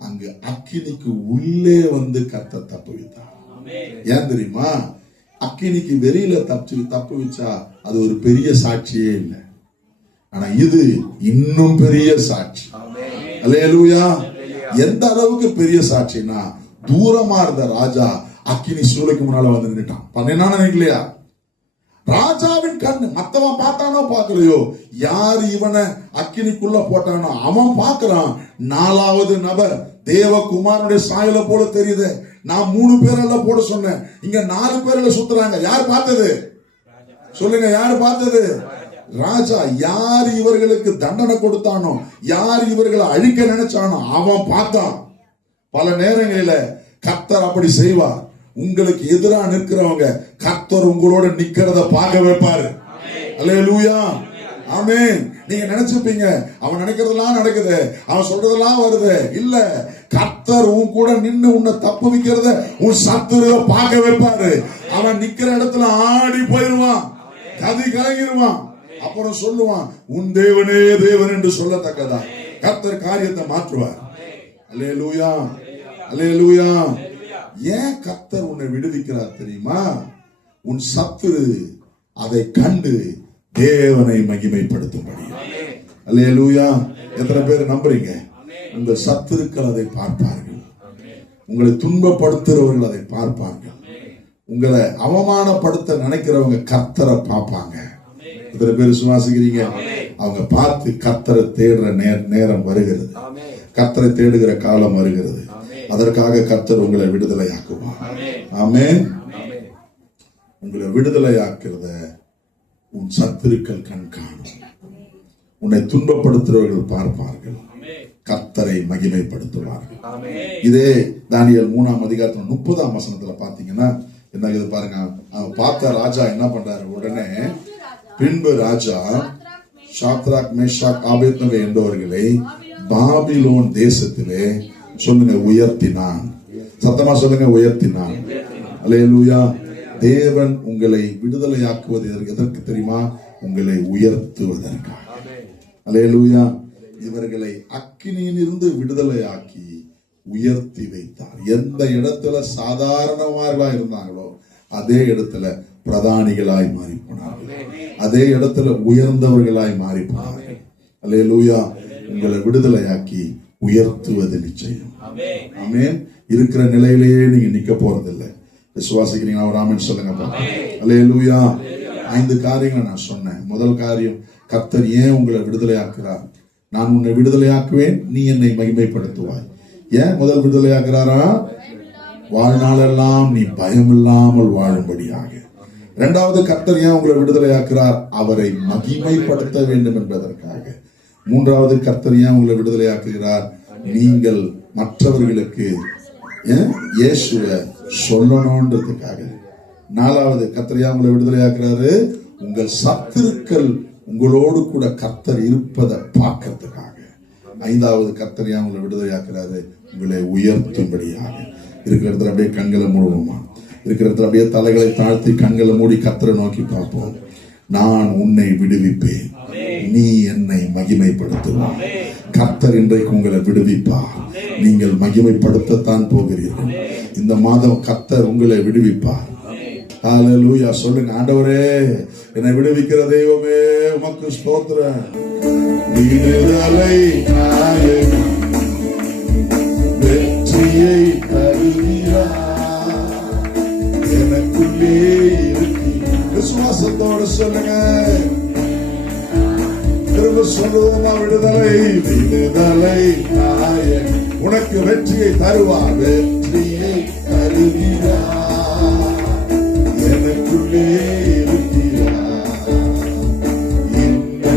அங்கு அக்கினிக்கு உள்ளே வந்து கர்த்தர் தப்பு வைத்தார். ஏன் தெரியுமா? அக்கினிக்கு வெளியில தப்பு வச்சா அது ஒரு பெரிய சாட்சியே இல்லை. ஆனா இது இன்னும் பெரிய சாட்சி. அல்லேலூயா. எந்த அளவுக்கு பெரிய சாட்சினா, தூரமா இருந்த ராஜா அக்கினி சூளைக்கு முன்னால வந்து நின்னுட்டான். பண்ணேனா நினைக்கலையா? ராஜாவின் கண் மத்தவன் பார்த்தானோ பார்க்கலையோ, யார் இவனை அக்கினிக்குள்ள போட்டானோ அவன் பார்க்கிறான். 4வது நபர் தேவகுமாரனுடைய சாயலை போல தெரியுது. நான் 3 பேரெல்லாம் போட சொன்னேன், இங்க 4 பேர்ல சுத்துறாங்க. யார் பார்த்தது? சொல்லுங்க, யாரு பார்த்தது? ராஜா. யார் இவர்களுக்கு தண்டனை கொடுத்தானோ, யார் இவர்களை அழிக்க நினைச்சானோ அவன் பார்த்தான். பல நேரங்களில கர்த்தர் அப்படி செய்வார். உங்களுக்கு எதிராக நிற்கிறவங்க கர்த்தர் உங்களோட நிக்கிறத பார்க்க வைப்பாரு. அல்லேலூயா. ஆமென். நீங்க நினைச்சுப்பீங்க அவன் நினைக்கிறதெல்லாம் நடக்குது, அவன் சொல்றதெல்லாம் வருது. இல்ல, கர்த்தர் உன் கூட நின்னு உன்னை தப்பு வைக்கிறத உன் சத்துருவ பார்க்க வைப்பாரு. அவன் நிக்கிற இடத்துல ஆடி போயிருவான், கதி கலங்கிருவான். அப்புறம் சொல்லுவான், உன் தேவனே தேவன் என்று சொல்லத்தக்கதா கர்த்தர் காரியத்தை மாற்றுவார். அல்லேலூயா, அல்லேலூயா. ஏன் கர்த்தர் உன்னை விடுவிக்கிறார் தெரியுமா? உன் சத்துரு அதை கண்டு தேவனை மகிமைப்படுத்தும்படி. அல்லேலூயா. எத்தனை பேர் நம்புறீங்க? உங்கள் சத்துருக்கள் அதை பார்ப்பார்கள், உங்களை துன்பப்படுத்துறவர்கள் அதை பார்ப்பார்கள், உங்களை அவமானப்படுத்த நினைக்கிறவங்க கர்த்தரை பார்ப்பாங்க. எத்தனை பேர் விசுவாசிக்கிறீங்க? அவங்க பார்த்து கர்த்தரை தேடுற நேரம் வருகிறது, கர்த்தரை தேடுகிற காலம் வருகிறது. அதற்காக கர்த்தர் உங்களை விடுதலையாக்குவார். ஆமென். உங்களை விடுதலையாக்குறத உன் சத்துருக்கள் கண் காணும், உன்னை துன்பப்படுத்துறவர்கள் பார்ப்பார்கள், கர்த்தரை மகிமைப்படுத்துவார்கள். இதே தானியேல் 3ஆம் அதிகாரத்துல 30ஆம் வசனத்துல பாத்தீங்கன்னா என்ன பாருங்க. அவன் பார்த்த ராஜா என்ன பண்றாரு? உடனே பின்பு ராஜா சாத்ராக் மேஷாக் ஆபேத்நேகோ என்பவர்களை பாபிலோன் தேசத்திலே சொல்லுங்க உயர்த்தினான். சத்தமா சொல்லுங்க, உயர்த்தினான். அல்லேலூயா. தேவன் உங்களை விடுதலையாக்குவது எதற்கு தெரியுமா? உங்களை உயர்த்துவதற்காக. அல்லேலூயா. இவர்களை அக்கினியிலிருந்து விடுதலையாக்கி உயர்த்தி வைத்தார். எந்த இடத்துல சாதாரணமார்களா இருந்தாங்களோ அதே இடத்துல பிரதானிகளாய் மாறி போனார்கள், அதே இடத்துல உயர்ந்தவர்களாய் மாறி போனார்கள். அல்லேலூயா. உங்களை விடுதலையாக்கி உயர்த்துவது நிச்சயம். ஆமென். இருக்கிற நிலையிலேயே நீங்க நிக்க போறதில்லை. விசுவாசிக்கிறீங்க? ஒரு ஆமென் சொல்லுங்க. அல்லேலூயா. 5 காரியங்களை நான் சொன்னேன். முதல் காரியம், கர்த்தர் ஏன் உங்களை விடுதலையாக்குறார்? நான் உன்னை விடுதலையாக்குவேன், நீ என்னை மகிமைப்படுத்துவாய். ஏன் முதல் விடுதலையாக்குறாரா? வாழ்நாளெல்லாம் நீ பயமில்லாமல் வாழும்படியாக. இரண்டாவது, கர்த்தர் ஏன் உங்களை விடுதலையாக்குறார்? அவரை மகிமைப்படுத்த வேண்டும் என்பதற்காக. மூன்றாவது, கர்த்தர் ஏன் உங்களை விடுதலையாக்குகிறார்? நீங்கள் மற்றவர்களுக்கு இயேசுவை சொல்லணும்ன்றதுக்காக. நாலாவது, கர்த்தர் ஏன் உங்களை விடுதலையாக்குறாரு? உங்கள் சத்துருக்கள் உங்களோடு கூட கர்த்தர் இருப்பதை பார்க்கறதுக்காக. ஐந்தாவது, கர்த்தர் ஏன் உங்களை விடுதலையாக்குறாரு? உங்களை உயர்த்தும்படியாக. இருக்கிற இடத்துல அப்படியே கண்களை மூடுவோமா? இருக்கிற இடத்துல அப்படியே தலைகளை தாழ்த்தி கண்களை மூடி கர்த்தரை நோக்கி பார்ப்போம். நான் உன்னை விடுவிப்பேன், நீ என்னை மகிமைப்படுத்துவாய். கர்த்தர் இன்றைக்கு உங்களை விடுவிப்பார். நீங்கள் மகிமைப்படுத்தத்தான் போகிறீர்கள். இந்த மாதம் கர்த்தர் உங்களை விடுவிப்பார். ஹல்லேலூயா. சொல்லுங்க, ஆண்டவரே என்னை விடுவிக்கிற தெய்வமே உமக்கு ஸ்தோத்திரம். விடுதலை நாயகன் வெற்றியை தருகிறார், எனக்குள்ளே இருக்கு. விசுவாசத்தோடு சொல்லுங்க. திரும்ப சொல்லுவோமா? விடுதலை. விடுதலை நாயகன் உனக்கு வெற்றியை தருவார், வெற்றியை தருகிறார், எனக்குள்ளே இருக்கிறார். இந்த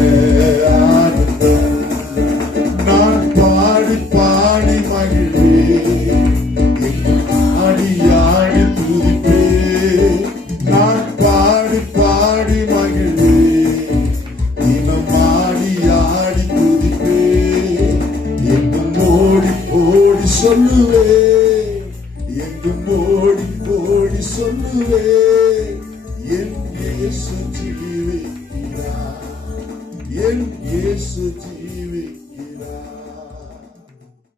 ஆனந்தம் நான் பாடி பாடி மகிழ்வேன், ஆடி ஆடி துதிப்பேன். நான் பாடி பாடி மகிழ்வேன், தினம் ஆடி ஆடி துதிப்பேன். எங்கும் ஓடி ஓடி சொல்லுவேன், எங்கும் ஓடி ஓடி சொல்லுவேன், என் இயேசு ஜீவிக்கிறார், என் இயேசு